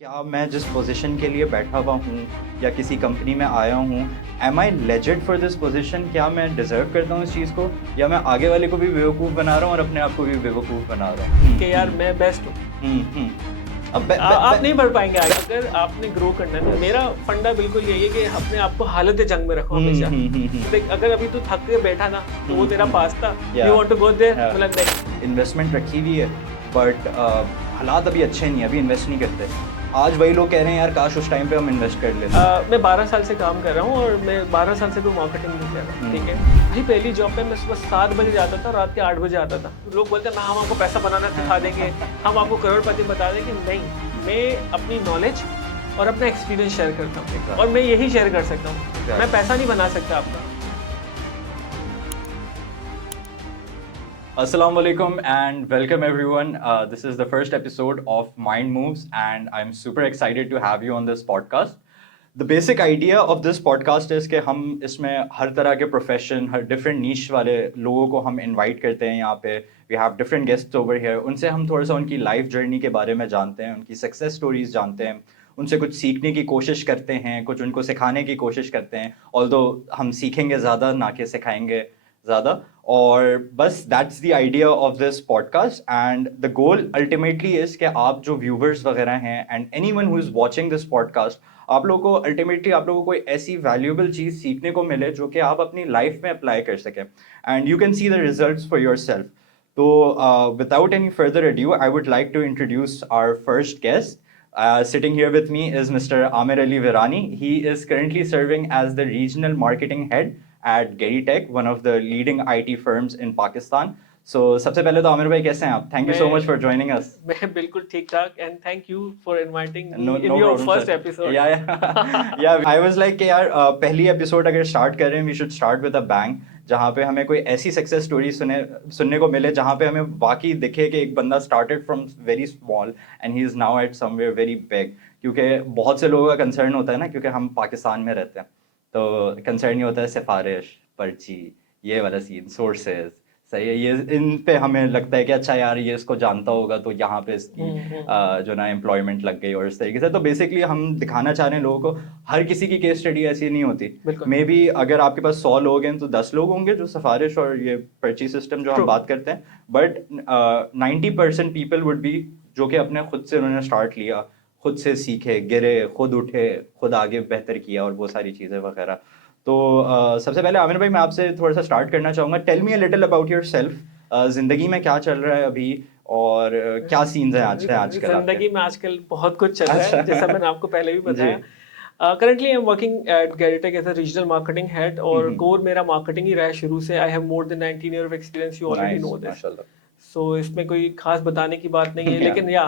क्या मैं जिस पोजीशन के लिए बैठा हुआ हूँ या किसी कंपनी में आया हूँ, am I legit for this position? क्या मैं डिज़र्व करता हूँ इस चीज़ को, या मैं आगे वाले को भी बेवकूफ़ बना रहा हूँ और अपने आप को भी बेवकूफ़ बना रहा हूँ? कि यार मैं बेस्ट हूँ। अब आप नहीं बढ़ पाएंगे आगे अगर आपने ग्रो करना है। तो मेरा फंडा बिल्कुल यही है कि अपने आप को हालत जंग में रखो हमेशा। देख, अगर अभी तू थक के बैठा ना तो वो तेरा पास था, you want to go there, मतलब नहीं। इन्वेस्टमेंट रखी हुई है बट हालात अभी अच्छे नहीं है, अभी इन्वेस्ट नहीं करते। आज वही लोग कह रहे हैं यार काश उस टाइम पे हम इन्वेस्ट कर लेते। मैं 12 साल से काम कर रहा हूँ और मैं 12 साल से कोई मार्केटिंग नहीं कर रहा, ठीक है। भाई पहली जॉब पे मैं सुबह 7 बजे जाता था, रात के 8 बजे आता था। लोग बोलते हैं हम आपको पैसा बनाना सिखा देंगे, हम आपको करोड़पति बता देंगे। नहीं, मैं अपनी नॉलेज और अपना एक्सपीरियंस शेयर करता हूँ और मैं यही शेयर कर सकता हूँ। मैं पैसा नहीं बना सकता आपका। Assalamu alaikum and welcome everyone. This is the first episode of Mind Moves and I'm super excited to have you on this podcast. The basic idea of this podcast is कि हम इसमें हर तरह के प्रोफेशन, हर different नीश वाले लोगों को हम invite करते हैं यहाँ पे. We have different guests over here. उनसे हम थोड़ा सा उनकी लाइफ जर्नी के बारे में जानते हैं, उनकी सक्सेस स्टोरीज जानते हैं, उनसे कुछ सीखने की कोशिश करते हैं, कुछ उनको सिखाने की कोशिश करते हैं. ऑल्दो हम सीखेंगे ज़्यादा ना कि सिखाएंगे ज़्यादा. और बस that's the idea of this podcast and the goal ultimately is कि आप जो व्यूवर्स वगैरह हैं and anyone who is watching this podcast, आप लोगों को अल्टीमेटली आप लोगों को कोई ऐसी वैल्यूएबल चीज़ सीखने को मिले जो कि आप अपनी लाइफ में अप्लाई कर सकें and you can see the results for your self. तो without any further ado, I would like to introduce our first guest. Sitting here with me is Mr. Amir Ali Virani. He is currently serving as the regional marketing head at Gary Tech, one of the leading IT firms in Pakistan. So, सबसे पहले तो आमिर भाई कैसे हैं आप? Thank you so much for joining us. मैं बिल्कुल ठीक ठाक and thank you for inviting me No in your problem, first sir. episode. Yeah. I was like कि यार पहली एपिसोड अगर स्टार्ट कर रहे हैं, we should start with a bang, जहाँ पे हमें कोई ऐसी सक्सेस स्टोरी सुनने को मिले जहाँ पे हमें वाकई दिखे कि एक बंदा started from very small and he is now at somewhere very big. क्योंकि बहुत से लोगों का कंसर्न होता है ना, क्योंकि हम पाकिस्तान में रहते हैं तो कंसर्न ये होता है सिफारिश, पर्ची, ये वाला सीन, सोर्सेज. सही है, ये इन पे हमें लगता है कि अच्छा यार ये इसको जानता होगा तो यहाँ पे इसकी जो ना एम्प्लॉयमेंट लग गई और इस तरीके से. तो बेसिकली हम दिखाना चाह रहे हैं लोगों को हर किसी की केस स्टडी ऐसी नहीं होती. मे बी अगर आपके पास 100 लोग हैं तो 10 लोग होंगे जो सिफारिश और ये पर्ची सिस्टम जो हम बात करते हैं, बट 90% पीपल वुड बी जो कि अपने खुद से उन्होंने स्टार्ट लिया, खुद से सीखे, गिरे, खुद उठे, खुद आगे बेहतर किया और वो सारी चीज़ें वगैरह. तो सबसे पहले आमिर भाई मैं आपसे थोड़ा सा स्टार्ट करना चाहूँगा. Tell me a little about yourself. ज़िंदगी में क्या चल रहा है अभी और क्या सीन्स हैं आजकल जिंदगी में आजकल बहुत कुछ चल रहा है, जैसा मैंने आपको पहले भी बताया. Currently I am working at Garytech as a regional marketing head और कोर मेरा मार्केटिंग ही रहा है शुरू से. I have more than 19 year of experience, you already know this. So इसमें कोई खास बताने की बात नहीं है, लेकिन या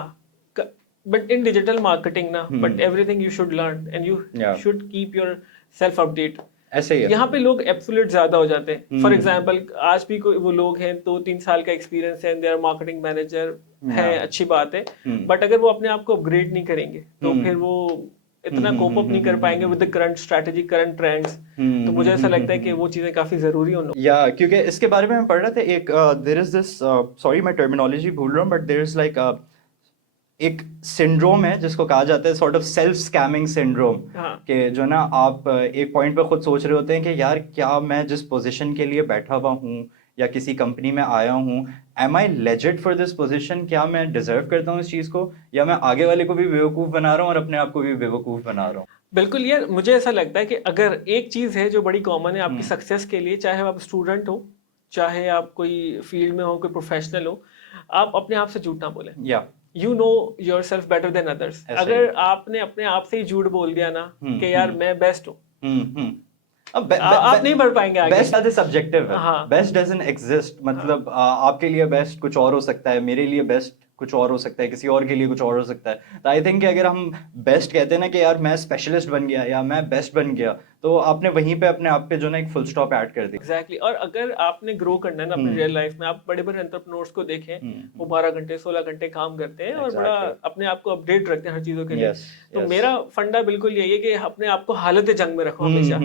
बट इन डिजिटल मार्केटिंग ना, but everything you should learn and you should keep your self update. ऐसे ही है. यहाँ पे लोग एब्सोल्यूट ज्यादा हो जाते हैं. फॉर एग्जांपल आज भी कोई वो लोग हैं 2-3 साल का एक्सपीरियंस है, देयर मार्केटिंग मैनेजर है, अच्छी बात है, बट अगर वो अपने आप को अपग्रेड नहीं करेंगे तो फिर वो इतना कोप अप नहीं कर पाएंगे with the current strategy, current trends. तो मुझे ऐसा लगता है कि वो चीजें काफी जरूरी हैं. या क्योंकि इसके बारे में हम पढ़ रहे थे एक देयर इज दिस, सॉरी मैं टर्मिनोलॉजी भूल रहा हूँ, बट देयर इज लाइक एक सिंड्रोम है जिसको कहा जाता है sort of self scamming syndrome. कि जो ना आप एक पॉइंट पे खुद सोच रहे होते हैं कि यार क्या मैं जिस पोजीशन के लिए बैठा हुआ हूँ या किसी कंपनी में आया हूँ, am I legit for this position? क्या मैं डिजर्व करता हूँ इस चीज़ को, या मैं आगे वाले को भी बेवकूफ़ बना रहा हूँ और अपने आप को भी बेवकूफ़ बना रहा हूँ? बिल्कुल यार, मुझे ऐसा लगता है कि अगर एक चीज़ है जो बड़ी कॉमन है आपकी सक्सेस के लिए, चाहे आप स्टूडेंट हो, चाहे आप कोई फील्ड में हो, कोई प्रोफेशनल हो, आप अपने आप से झूठ ना बोलें. या you know your self better than others. अगर आपने अपने आप से ही झूठ बोल दिया ना कि यार मैं बेस्ट हूँ, आप नहीं बढ़ पाएंगे आगे. बेस्ट इज सब्जेक्टिव है. Best doesn't exist. मतलब आपके लिए बेस्ट कुछ और हो सकता है, मेरे लिए बेस्ट कुछ और हो सकता है, किसी और के लिए कुछ और हो सकता है. तो आई थिंक कि अगर हम बेस्ट कहते हैं ना कि यार मैं स्पेशलिस्ट बन गया या मैं बेस्ट बन गया, तो आपने वहीं पे अपने आप पे जो ना एक फुल स्टॉप ऐड कर दी. एग्जैक्टली. और अगर आपने ग्रो करना है ना अपनी रियल लाइफ में, आप बड़े बड़े एंटरप्रेन्योर्स को देखें, वो 12 घंटे 16 घंटे काम करते हैं और बड़ा अपने आप को अपडेट रखते हैं हर चीजों के लिए. तो मेरा फंडा बिल्कुल यही है कि अपने आप को हालत जंग में रखो हमेशा.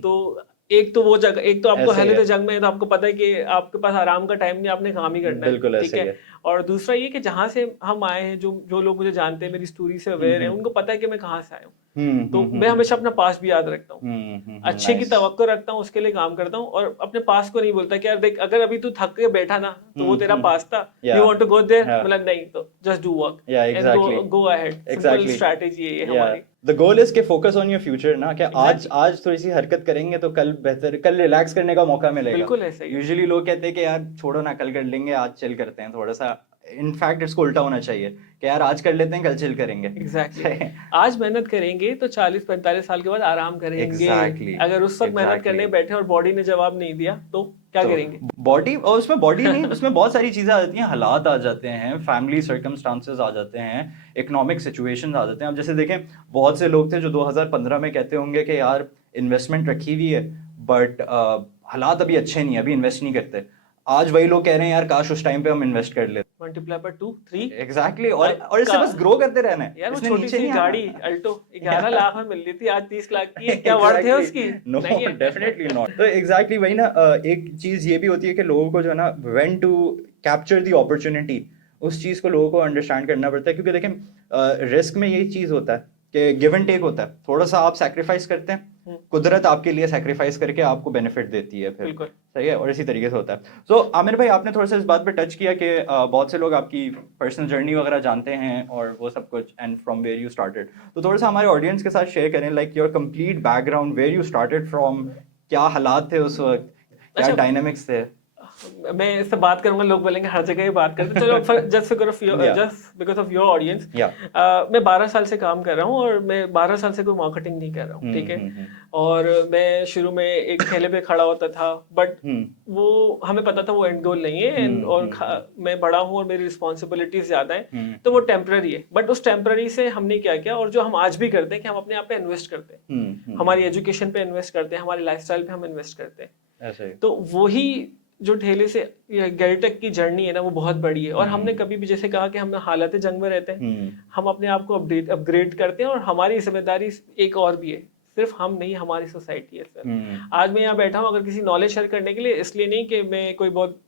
तो एक तो वो जगह, एक तो आपको हालत जंग में है तो आपको पता है कि आपके पास आराम का टाइम नहीं, आपने काम ही करना है, ठीक है. और दूसरा ये कि जहाँ से हम आए हैं, जो लोग मुझे जानते हैं, मेरी स्टोरी से अवेयर हैं, उनको पता है कि मैं कहाँ से आया हूँ। तो मैं हमेशा अपना पास्ट भी याद रखता हूँ, अच्छे की तवक्को रखता हूँ, उसके लिए काम करता हूँ, और अपने पास्ट को नहीं बोलता कि यार देख, अगर अभी तू थक के बैठा ना तो वो तेरा पास्ट था, you want to go there, मतलब नहीं, तो just do work and go ahead. Simple strategy है ये हमारी। द गोल इज के फोकस ऑन योर फ्यूचर ना, कि आज थोड़ी सी हरकत करेंगे तो कल बेहतर, कल रिलैक्स करने का मौका मिलेगा। बिल्कुल ऐसा ही। यूजुअली लोग कहते हैं कि यार छोड़ो ना, कल कर लेंगे, आज चिल करते हैं थोड़ा सा। इनफैक्ट इसको उल्टा होना चाहिए कि यार आज कर लेते हैं, कल चिल करेंगे। एग्जैक्टली आज मेहनत करेंगे तो 40-45 साल के बाद आराम करेंगे। Exactly. अगर उस वक्त मेहनत करने बैठे और बॉडी ने जवाब नहीं दिया तो क्या करेंगे? बॉडी, और उसमें बॉडी नहीं, उसमें बहुत सारी चीजें आ जाती हैं, हालात आ जाते हैं, फैमिली सर्कमस्टांसेस आ जाते हैं, इकोनॉमिक सिचुएशंस आ जाते हैं। अब जैसे देखें, बहुत से लोग थे जो 2015 में कहते होंगे कि यार इन्वेस्टमेंट रखी हुई है, बट हालात अभी अच्छे नहीं है, अभी इन्वेस्ट नहीं करते। आज वही लोग कह रहे हैं यार काश उस टाइम पे हम इन्वेस्ट कर लेते। Multiply by 2 3 exactly. और इससे बस ग्रो करते रहना है यार। वो छोटी सी गाड़ी अल्टो 11 लाख में मिल रही थी, आज 30 लाख की है, क्या वर्थ है उसकी? No, definitely not. तो एग्जैक्टली वही ना, एक चीज ये भी होती है कि लोगों को जो है ना, when to capture the opportunity, उस चीज को लोगों को अंडरस्टैंड करना पड़ता है। क्योंकि देखें रिस्क में यही चीज होता है कि गिव एंड टेक होता है, थोड़ा सा आप सैक्रिफाइस करते हैं, कुदरत आपके लिए सैक्रिफाइस करके आपको बेनिफिट देती है फिर। बिल्कुल सही है, और इसी तरीके से होता है। सो आमिर भाई, आपने थोड़ा सा इस बात पे टच किया कि बहुत से लोग आपकी पर्सनल जर्नी वगैरह जानते हैं और वो सब कुछ, and from where you started. तो थोड़ा सा हमारे ऑडियंस के साथ शेयर करें, like your complete background, where you started from, क्या हालात थे उस वक्त, क्या डायनामिक्स थे? मैं इससे बात करूंगा, लोग बोलेंगे हर जगह ही बात करते, चलो just because of your audience. मैं 12 साल से काम कर रहा हूँ और मैं 12 साल से कोई मार्केटिंग नहीं कर रहा हूँ, ठीक है। और मैं शुरू में एक ठेले पे खड़ा होता था, बट वो हमें पता था वो एंड गोल नहीं है, और मैं बड़ा हूँ और मेरी रिस्पॉन्सिबिलिटीज ज्यादा है, तो वो टेम्पररी है। बट उस टेम्पररी से हमने क्या किया, और जो हम आज भी करते हैं, कि हम अपने आप पे इन्वेस्ट करते हैं, हमारी एजुकेशन पे इन्वेस्ट करते हैं, हमारी लाइफस्टाइल पे हम इन्वेस्ट करते हैं। तो वही जो ठेले से गैरटेक की जर्नी है ना, वो बहुत बड़ी है। और हमने कभी भी, जैसे कहा कि हम हालत जंग में रहते हैं, हम अपने आप को अपग्रेड करते हैं, और हमारी जिम्मेदारी एक और भी है, सिर्फ हम नहीं, हमारी सोसाइटी है सर। आज मैं यहाँ बैठा हूँ अगर किसी नॉलेज शेयर करने के लिए, इसलिए नहीं कि मैं कोई बहुत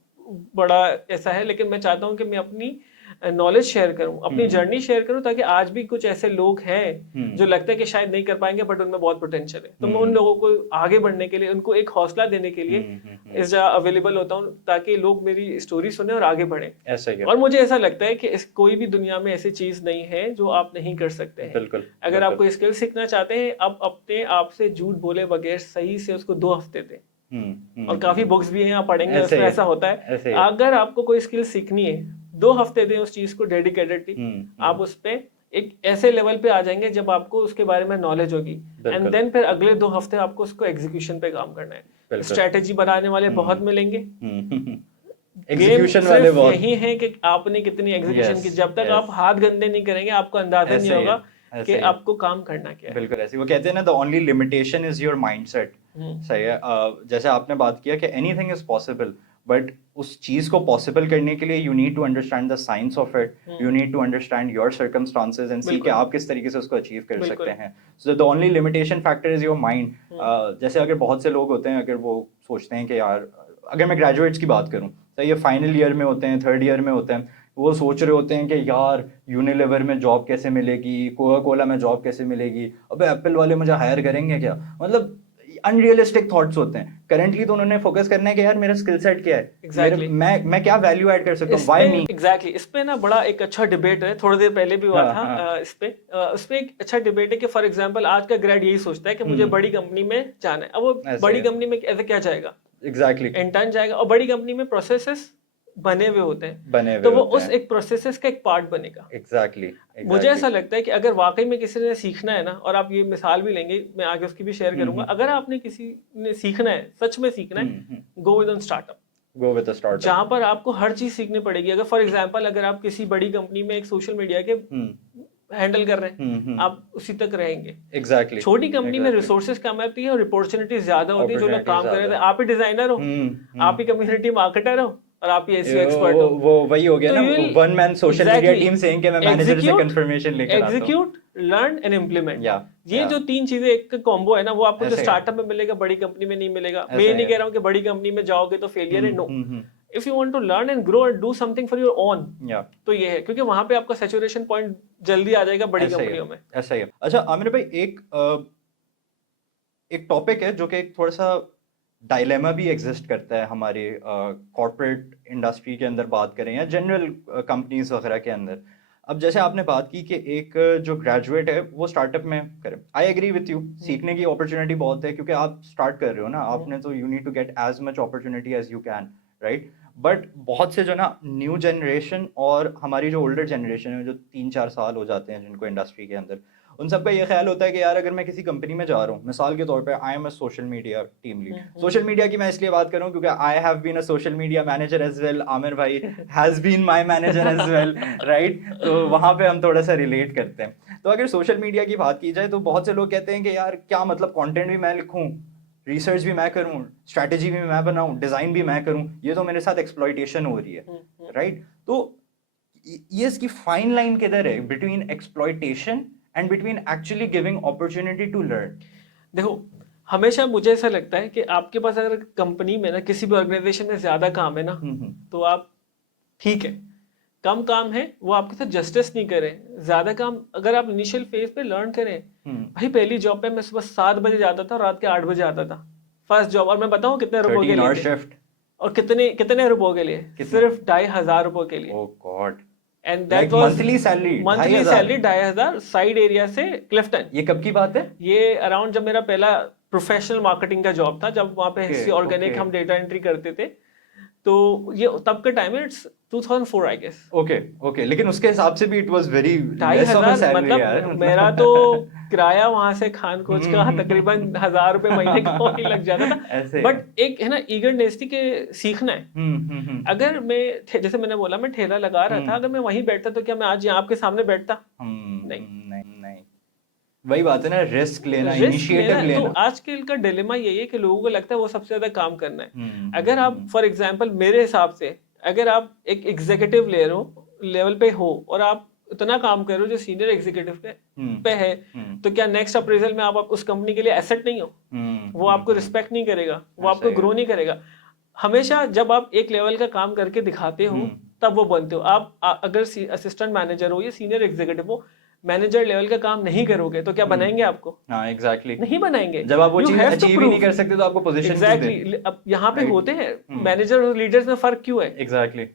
बड़ा ऐसा है, लेकिन मैं चाहता हूँ कि मैं अपनी नॉलेज शेयर करूं, अपनी जर्नी शेयर करूं, ताकि आज भी कुछ ऐसे लोग हैं जो लगता है कि शायद नहीं कर पाएंगे, बट उनमें बहुत पोटेंशियल है। तो मैं उन लोगों को आगे बढ़ने के लिए, उनको एक हौसला देने के लिए इस जगह अवेलेबल होता हूं, ताकि लोग मेरी स्टोरी सुने और आगे बढ़े। और मुझे ऐसा लगता है कि कोई भी दुनिया में ऐसी चीज नहीं है जो आप नहीं कर सकते हैं। अगर आप कोई स्किल सीखना चाहते हैं, आप अपने आप से झूठ बोले बगैर सही से उसको 2 हफ्ते दें। और काफी बुक्स भी हैं, आप पढ़ेंगे, उसमें ऐसा होता है। अगर आपको कोई स्किल सीखनी है, 2 हफ्ते दें उस चीज को डेडिकेटेडली, आप उस पे एक ऐसे लेवल पे आ जाएंगे जब आपको उसके बारे में नॉलेज होगी, एंड देन फिर अगले 2 हफ्ते आपको उसको एग्जीक्यूशन पे काम करना है। स्ट्रेटेजी बनाने वाले बहुत मिलेंगे, एग्जीक्यूशन वाले बहुत। यही है कि आपने कितनी एग्जीक्यूशन की। जब तक आप हाथ गंदे नहीं करेंगे, आपको अंदाजा नहीं होगा कि आपको काम करना क्या है। बिल्कुल ऐसे। वो कहते हैं ना, the only limitation is your mindset. सही है। जैसे आपने बात किया कि एनीथिंग इज पॉसिबल, बट उस चीज को पॉसिबल करने के लिए you need to understand the science of it, you need to understand your circumstances and see कि आप किस तरीके से उसको अचीव कर सकते हैं। So the only limitation factor is your mind. जैसे अगर बहुत से लोग होते हैं, अगर वो सोचते हैं कि यार, अगर मैं ग्रेजुएट्स की बात करूँ, तो ये फाइनल ईयर में होते हैं, 3rd ईयर में होते हैं, वो सोच रहे होते हैं कि यार यूनिलीवर में जॉब कैसे मिलेगी, कोका कोला में जॉब कैसे मिलेगी, अबे एप्पल वाले मुझे हायर करेंगे क्या, मतलब अनरियलिस्टिक थॉट्स होते हैं। करंटली तो उन्होंने फोकस करना है कि यार मेरा स्किल सेट क्या है, exactly. मैं क्या वैल्यू ऐड कर सकता हूँ, व्हाई मी। एग्जैक्टली इस पे ना बड़ा एक अच्छा डिबेट है, थोड़ी देर पहले भी हुआ था। इस पे एक अच्छा डिबेट है कि फॉर एग्जांपल आज का ग्रेड यही सोचता है कि मुझे बड़ी कंपनी में जाना है। अब वो बड़ी कंपनी में ऐसे क्या जाएगा, एग्जैक्टली इंटर्न जाएगा, और बड़ी कंपनी में प्रोसेसेस बने हुए होते हैं, तो वो उस एक प्रोसेसेस का एक पार्ट बनेगा। एग्जैक्टली मुझे ऐसा लगता है कि अगर वाकई में किसी ने सीखना है ना, और आप ये मिसाल भी लेंगे, मैं आगे उसकी भी शेयर करूंगा, अगर आपने किसी ने सीखना है, सच में सीखना है, go with startup, go with startup, जहां पर आपको हर चीज सीखनी पड़ेगी। अगर फॉर एग्जांपल अगर आप किसी बड़ी कंपनी में एक सोशल मीडिया के हैंडल कर रहे हैं, आप उसी तक रहेंगे। एग्जैक्टली छोटी कंपनी में रिसोर्सेज कम आती है और अपॉर्चुनिटीज ज्यादा होती है। जो लोग काम कर रहे थे, आप ही डिजाइनर हो, आप ही कम्युनिटी मार्केटर हो, और आप ये एसईओ एक्सपर्ट हो, वो वही हो गया ना, one man social media team saying कि मैं मैनेजर से कंफर्मेशन लेकर आता हूं। एग्जीक्यूट, लर्न एंड इंप्लीमेंट, ये जो 3 चीजें एक कॉम्बो है ना, वो आपको जो स्टार्टअप में मिलेगा, बड़ी कंपनी में नहीं मिलेगा। मैं ये नहीं कह रहा हूं कि बड़ी कंपनी में जाओगे तो फेलियर है, no. If you want to learn and grow and do something for your own, या तो ये है, क्योंकि वहां पे आपका सैचुरेशन पॉइंट जल्दी आ जाएगा बड़ी कंपनियों में। ऐसा ही है। अच्छा आमिर भाई, एक टॉपिक है जो कि एक थोड़ा सा डायलेमा भी एग्जिस्ट करता है हमारे कॉर्पोरेट इंडस्ट्री के अंदर, बात करें या जनरल कंपनीज वगैरह के अंदर। अब जैसे आपने बात की कि एक जो ग्रेजुएट है वो स्टार्टअप में करे, आई एग्री विथ यू, सीखने की अपॉर्चुनिटी बहुत है क्योंकि आप स्टार्ट कर रहे हो ना, आपने तो you need to get as much opportunity as you can, right. But बहुत से जो ना न्यू जनरेशन और हमारी जो ओल्डर जनरेशन है, जो 3-4 साल हो जाते हैं जिनको इंडस्ट्री के अंदर, उन सबका ये ख्याल होता है कि यार अगर मैं किसी कंपनी में जा रहा हूँ, मिसाल के तौर पे I am a social media team lead, social media की मैं इसलिए बात कर रहा हूँ क्योंकि I have been a social media manager as well, Aamir भाई has been my manager as well, right. तो वहाँ पे हम थोड़ा सा रिलेट करते हैं। तो अगर सोशल मीडिया की बात की जाए तो बहुत से लोग कहते हैं कि यार क्या मतलब, कंटेंट भी मैं लिखूँ, रिसर्च भी मैं करूँ, स्ट्रैटेजी भी मैं बनाऊँ, डिज़ाइन भी मैं करूँ, ये तो मेरे साथ एक्सप्लॉइटेशन हो रही है, राइट। तो ये इसकी फाइन लाइन किधर है between exploitation and between actually giving opportunity to learn? देखो, हमेशा मुझे ऐसा लगता है कि आपके पास अगर कंपनी में ना, किसी भी ऑर्गेनाइजेशन में ज्यादा काम है ना, तो आप ठीक है, कम काम है वो आपके साथ जस्टिस नहीं करे, ज्यादा काम अगर आप इनिशियल फेज पे लर्न करें। भाई पहली जॉब पे मैं सुबह 7 बजे जाता था और रात के 8 बजे आता था, फर्स्ट जॉब। और मैं बताऊं कितने रुपए के लिए थे? और कितने रुपए के लिए? सिर्फ 2,500 रुपए के लिए। Oh God. And that was monthly salary 2,500 side area से क्लिफ्टन। ये कब की बात है? ये अराउंड जब मेरा पहला प्रोफेशनल मार्केटिंग का जॉब था, जब वहां पे हिस्सी ऑर्गेनिक हम डेटा एंट्री करते थे, तो ये तब के टाइम है, इट्स 2004 आई गेस। ओके, लेकिन उसके हिसाब से भी इट वाज वेरी 2,500, मतलब मेरा तो किराया वहां से खान कोच का तकरीबन 1,000 रुपए महीने का ही लग जाता था। बट एक है ना ईगरनेस थी कि सीखना है। अगर मैं जैसे मैंने बोला मैं ठेला लगा रहा था, अगर मैं वहीं बैठता तो क्या मैं आज यहाँ आपके सामने बैठता? नहीं। वही बात है ना, रिस्क लेना, इनिशिएटिव लेना। तो आजकल का डिलेमा यही है कि लोगों को लगता है वो सबसे ज्यादा काम करना है। अगर आप फॉर एग्जांपल मेरे हिसाब से, अगर आप एक एग्जीक्यूटिव लेवल पे हो और आप इतना काम कर रहे हो जो सीनियर एग्जीक्यूटिव पे है, तो क्या नेक्स्ट अप्रेजल में आप उस कंपनी के लिए एसेट नहीं हो? वो आपको रिस्पेक्ट नहीं करेगा, वो आपको ग्रो नहीं करेगा। हमेशा जब आप एक लेवल का काम करके दिखाते हो तब वो बनते हो। आप अगर असिस्टेंट मैनेजर हो या सीनियर एग्जीक्यूटिव हो, मैनेजर लेवल का काम नहीं करोगे तो क्या बनाएंगे आपको? हाँ एग्जैक्टली, नहीं बनाएंगे। जब आप वो चीज अचीव ही नहीं कर सकते तो आपको पोजीशन एग्जैक्टली अब यहाँ पे होते हैं मैनेजर और लीडर्स में फर्क क्यों है? एग्जैक्टली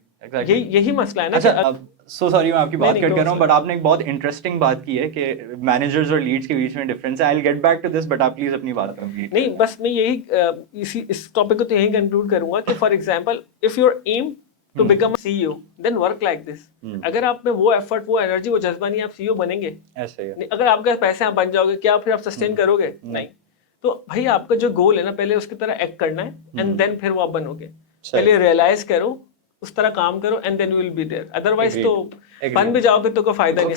यही मसला है ना। अच्छा, सो सॉरी मैं आपकी बात कट कर रहा हूँ, बट आपने एक बहुत इंटरेस्टिंग बात की है कि मैनेजर्स और लीड्स के बीच में डिफरेंस है। I will get back to this, but आप प्लीज अपनी बात कंप्लीट नहीं, बस मैं यही इस टॉपिक को तो यही कंक्लूड करूंगा कि for example if your aim to become a CEO then work like this. अगर आप में वो एफर्ट, वो एनर्जी, वो जज्बा नहीं, आप सीईओ बनेंगे ऐसे ही। अगर आपके पैसे आप बन जाओगे, क्या फिर आप सस्टेन करोगे? नहीं। तो भाई आपका जो गोल है ना, पहले उसकी तरह एक्ट करना है एंड देन फिर वो आप बनोगे। पहले रियलाइज करो, उस तरह काम करो and then you will be there. Otherwise तो बन भी जाओगे तो कोई फायदा नहीं,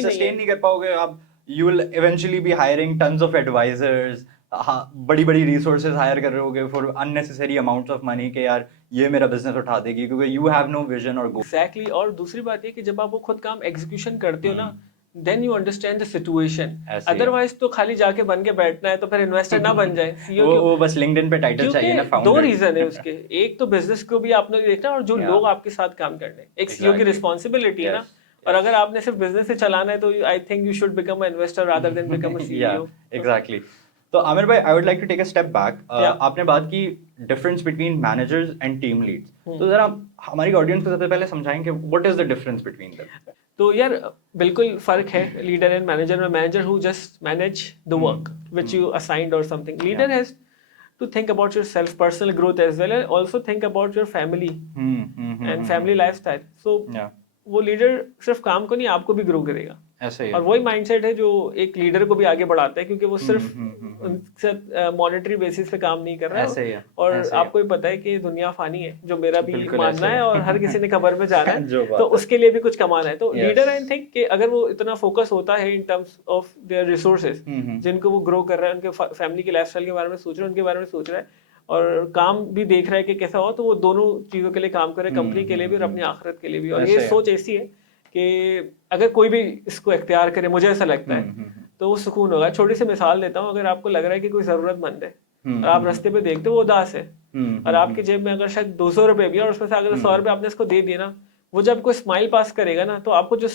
सस्टेन नहीं कर पाओगे आप। You will eventually be hiring tons of advisors, बड़ी रिसोर्सेज हायर कर रहे हो for unnecessary amounts of money के यार ये मेरा बिजनेस उठा देगी, क्योंकि यू हैव नो विजन और गोल। एग्जैक्टली। और दूसरी बात ये कि जब आप वो खुद काम एग्जीक्यूशन करते हो ना, then you understand the situation. Otherwise तो खाली जाके बन के बैठना है तो फिर इन्वेस्टर ना बन जाए सीईओ। वो बस लिंक्डइन पे टाइटल चाहिए ना फाउंडर। 2 रीजन है उसके, एक तो बिजनेस को भी आपने देखना और जो लोग आपके साथ काम करने, एक सीईओ की रिस्पांसिबिलिटी है ना। और अगर आपने सिर्फ बिजनेस से चलाना है तो I think you should become a investor rather than become a CEO. Exactly. तो आमिर भाई, I would like to take a step back. आपने बात की difference between managers and team leads, तो जरा हमारी ऑडियंस को सबसे पहले समझाएंगे what is the difference between them? तो यार बिल्कुल फर्क है लीडर एंड मैनेजर में। Manager who just manage the work which you assigned और something. Leader has to think about your self personal growth as well and also think about your family and family lifestyle. So वो leader सिर्फ काम को नहीं, आपको भी grow करेगा। ऐसे ही और वही माइंडसेट है जो एक लीडर को भी आगे बढ़ाता है, क्योंकि वो सिर्फ मॉनेटरी बेसिस पे काम नहीं कर रहा है। और आपको भी पता है कि दुनिया फानी है, जो मेरा भी मानना है, और हर किसी ने खबर में जाना है तो उसके लिए भी कुछ कमाना है। तो लीडर आई थिंक कि अगर वो इतना फोकस होता है in terms of their resources जिनको वो ग्रो कर रहा है, उनके फैमिली के लाइफस्टाइल के बारे में सोच रहा है, उनके बारे में सोच रहा है और काम भी देख रहा है कि कैसा हो, तो वो दोनों चीजों के लिए काम करे, कंपनी के लिए भी और अपनी आखिरत के लिए भी। और ये सोच ऐसी है कि अगर कोई भी इसको इख्तियार करे, मुझे ऐसा लगता है तो वो सुकून होगा। छोटी सी मिसाल देता हूँ, अगर आपको लग रहा है कि कोई जरूरतमंद है और आप रास्ते पे देखते हो वो उदास है और आपकी जेब में अगर शायद 200 रुपए भी है और उसमें से अगर 100 रुपए आपने इसको दे दिए ना, वो जब कोई स्माइल पास करेगा ना तो आपको जो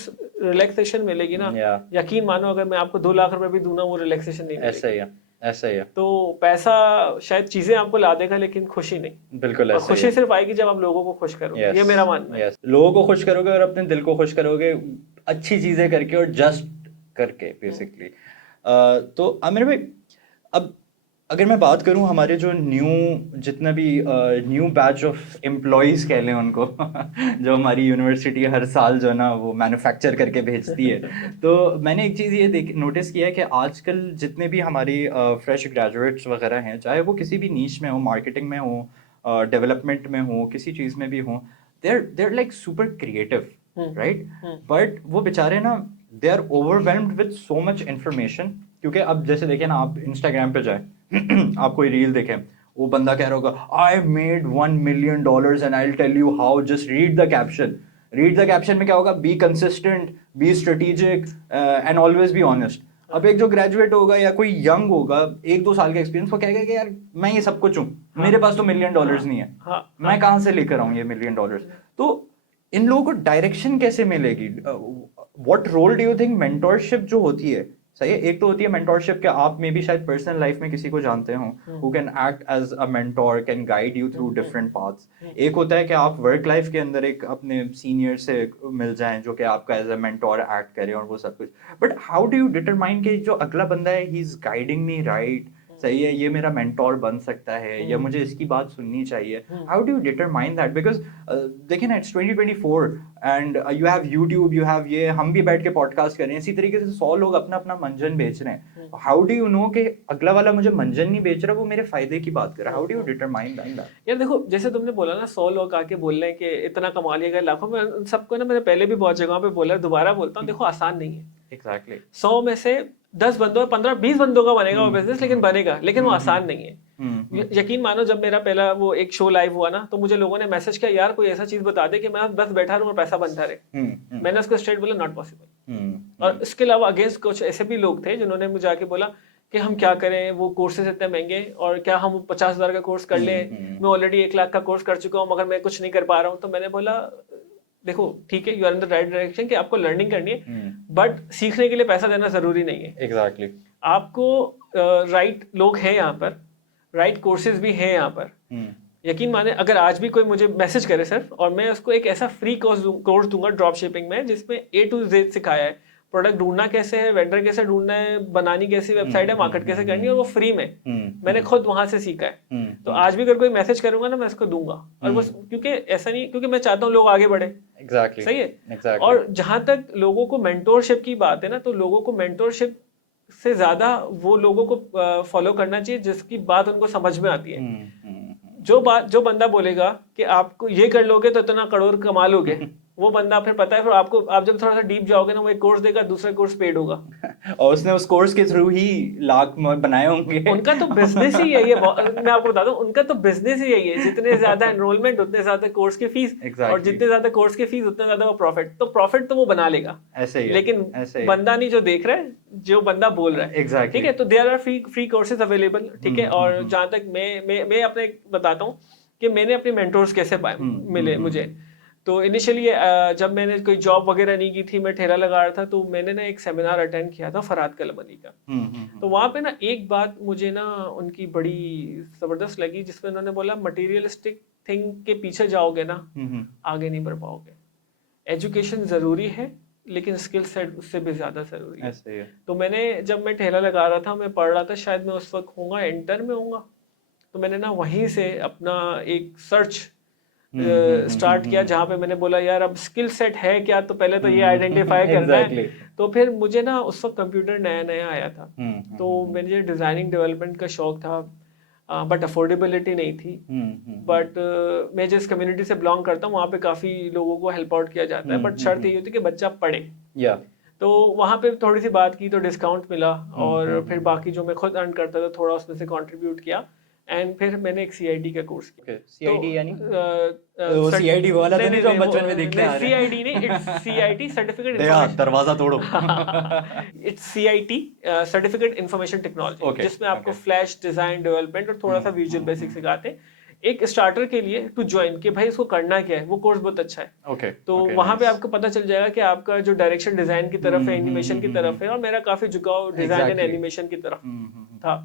रिलैक्सेशन मिलेगी ना, यकीन मानो अगर मैं आपको 2 लाख रुपए भी दूं ना, वो रिलैक्सेशन नहीं मिलेगी। ऐसा ही है। तो पैसा शायद चीजें आपको ला देगा लेकिन खुशी नहीं। बिल्कुल और ऐसा खुशी सिर्फ आएगी जब आप लोगों को खुश करोगे। ये मेरा मानना है। लोगों को खुश करोगे और अपने दिल को खुश करोगे, अच्छी चीजें करके और जस्ट करके बेसिकली। तो आमिर भाई, अब अगर मैं बात करूं हमारे जो जितना भी न्यू बैच ऑफ एम्प्लॉयज़ कह लें उनको जो हमारी यूनिवर्सिटी हर साल जो है ना वो मैन्युफैक्चर करके भेजती है, तो मैंने एक चीज़ ये नोटिस किया है कि आजकल जितने भी हमारी फ्रेश ग्रेजुएट्स वगैरह हैं, चाहे वो किसी भी नीश में हो, मार्केटिंग में हो, डेवलपमेंट में हो, किसी चीज़ में भी हो, they are like super creative, right? But वो बेचारे ना they are overwhelmed with so much information. क्योंकि अब जैसे देखिए ना, आप इंस्टाग्राम पे जाए आप कोई रील देखें, वो बंदा कह रहा होगा I made $1 million and I tell you how, just read the caption. Read the caption में क्या होगा? Be consistent, be strategic and always be honest. अब एक जो ग्रेजुएट होगा या कोई यंग होगा, 1-2 साल का एक्सपीरियंस, वो कहेगा कि यार मैं ये सब कुछ हूँ, मेरे पास तो $1 million नहीं है, मैं कहाँ से लेकर आऊँ ये $1 million? तो इन लोगों को डायरेक्शन कैसे मिलेगी? What role do you think mentorship जो होती है, सही है, एक तो होती है मेंटोरशिप के आप में भी शायद पर्सनल लाइफ में किसी को जानते हो who can act as a mentor, can guide you through different paths. एक होता है कि आप वर्क लाइफ के अंदर एक अपने सीनियर से मिल जाएं जो कि आपका एज अ मेंटोर एक्ट करे और वो सब कुछ। But how do you determine कि जो अगला बंदा है he is guiding me right, सही है, ये मेरा मेंटोर बन सकता है या मुझे इसकी बात सुननी चाहिए? How do you determine that? Because देखिए ना, it's 2024 and you have YouTube, you have ये, हम भी बैठ के पॉडकास्ट कर रहे हैं, इसी तरीके से 100 लोग अपना अपना मंजन बेच रहे हैं। हाउ डू यू नो कि अगला वाला मुझे मंजन नहीं बेच रहा, वो मेरे फायदे की बात कर रहा है? How do you determine that? यार देखो, जैसे तुमने बोला ना 100 लोग आके बोल रहे हैं कि इतना कमा लिएगा लाखों में, उन सबको ना मैंने पहले भी बहुत जगहों पे बोला, दोबारा बोलता हूँ, देखो आसान नहीं है। एग्जैक्टली 100 में से 10 बंदों, 15-20 बंदों का बनेगा वो बिजनेस, लेकिन बनेगा, लेकिन वो आसान नहीं है। यकीन मानो, जब मेरा पहला वो एक शो लाइव हुआ ना, तो मुझे लोगों ने मैसेज किया, यार कोई ऐसा चीज बता दे कि मैं बस बैठा रहूं और पैसा बनता रहे। मैंने उसको स्ट्रेट बोला, नॉट पॉसिबल। और इसके अलावा अगेंस्ट कुछ ऐसे भी लोग थे जिन्होंने मुझे आके बोला कि हम क्या करें, वो कोर्सेज इतने महंगे, और क्या हम 50,000 का कोर्स कर लें, मैं ऑलरेडी 1 लाख का कोर्स कर चुका हूँ मगर मैं कुछ नहीं कर पा रहा हूँ। तो मैंने बोला, देखो ठीक है, you are in the right direction कि आपको लर्निंग करनी है, बट सीखने के लिए पैसा देना जरूरी नहीं है। एग्जैक्टली आपको राइट लोग हैं यहाँ पर, राइट कोर्सेज भी हैं यहाँ पर। यकीन माने, अगर आज भी कोई मुझे मैसेज करे सिर्फ, और मैं उसको एक ऐसा फ्री कोर्स दूंगा ड्रॉप शिपिंग में, जिसमें A to Z सिखाया है, प्रोडक्ट ढूंढना कैसे है, वेंडर कैसे ढूंढना है, बनानी कैसी वेबसाइट है, मार्केट कैसे करनी है, और वो फ्री में मैंने खुद वहां से सीखा है। तो आज भी अगर कोई मैसेज करूंगा ना, मैं इसको दूंगा। और बस क्योंकि ऐसा नहीं, क्योंकि मैं चाहता हूँ लोग आगे बढ़े। एग्जैक्टली सही है। exactly. और जहां तक लोगों को मेंटोरशिप की बात है ना, तो लोगों को मेंटोरशिप से ज्यादा वो लोगों को फॉलो करना चाहिए जिसकी बात उनको समझ में आती है। जो बंदा बोलेगा कि आपको ये कर लोगे तो इतना करोड़ कमा लोगे, वो बंदा फिर पता है, फिर आपको, आप जब थोड़ा सा डीप जाओगे ना, वो एक कोर्स देगा, दूसरा कोर्स पेड होगा। और उसने उस कोर्स के थ्रू ही लाख बनाए होंगे। उनका तो बिजनेस ही यही है। मैं आपको बता दूं, उनका तो बिजनेस ही यही है, जितने ज्यादा एनरोलमेंट उतने ज्यादा कोर्स की फीस, और जितने ज्यादा कोर्स की फीस उतना ज्यादा वो प्रॉफिट। तो प्रॉफिट तो वो बना लेगा, ऐसे ही है, लेकिन ऐसे ही बंदा नहीं जो देख रहा है, जो बंदा बोल रहा है। ठीक है, तो there are free courses available. ठीक है, और जहां तक मैं अपने बताता हूँ कि मैंने अपने मेंटोर्स कैसे मिले मुझे। तो इनिशियली जब मैंने कोई जॉब वगैरह नहीं की थी, मैं ठेला लगा रहा था, तो मैंने ना एक सेमिनार अटेंड किया था फरहाद कलमनी का। तो वहाँ पे ना एक बात मुझे ना उनकी बड़ी जबरदस्त लगी, जिसमें उन्होंने बोला, मटेरियलिस्टिक थिंग के पीछे जाओगे ना, आगे नहीं बढ़ पाओगे। एजुकेशन जरूरी है, लेकिन स्किल सेट उससे भी ज्यादा जरूरी है। ऐसे ही है। तो मैंने, जब मैं ठेला लगा रहा था, मैं पढ़ रहा था, शायद मैं उस वक्त होऊंगा इंटर में होऊंगा, तो मैंने ना वहीं से अपना एक सर्च स्टार्ट किया, जहाँ पे मैंने बोला, यार अब स्किल सेट है क्या, तो पहले तो ये आइडेंटिफाई करना है। तो फिर मुझे ना उस वक्त कंप्यूटर नया नया आया था, तो मुझे डिजाइनिंग डेवलपमेंट का शौक था, बट अफोर्डेबिलिटी नहीं थी। बट मैं जिस कम्युनिटी से बिलोंग करता हूँ, वहाँ पे काफी लोगों को हेल्प आउट किया जाता है, बट शर्त ये होती है कि बच्चा पढ़े। तो वहाँ पे थोड़ी सी बात की तो डिस्काउंट मिला, और फिर बाकी जो मैं खुद अर्न करता था थोड़ा उसमें से कंट्रीब्यूट किया। एंड फिर मैंने एक सीआईडी का कोर्स किया। सीआईडी यानी वो सीआईडी वाला तो नहीं जो हम बचपन में देखते आ रहे हैं। सीआईडी नहीं, इट्स सीआईटी सर्टिफिकेट दरवाजा तोड़ो। It's CIT certificate information technology, जिसमें आपको फ्लैश डिजाइन डेवलपमेंट और थोड़ा सा विजुअल बेसिक सिखाते हैं एक स्टार्टर के लिए टू ज्वाइन, कि भाई इसको करना क्या है। वो कोर्स बहुत अच्छा है। तो वहां पे आपको पता चल जाएगा कि आपका जो डायरेक्शन डिजाइन की तरफ है, एनिमेशन की तरफ है, और मेरा काफी झुकाव डिजाइन एंड एनिमेशन की तरफ था।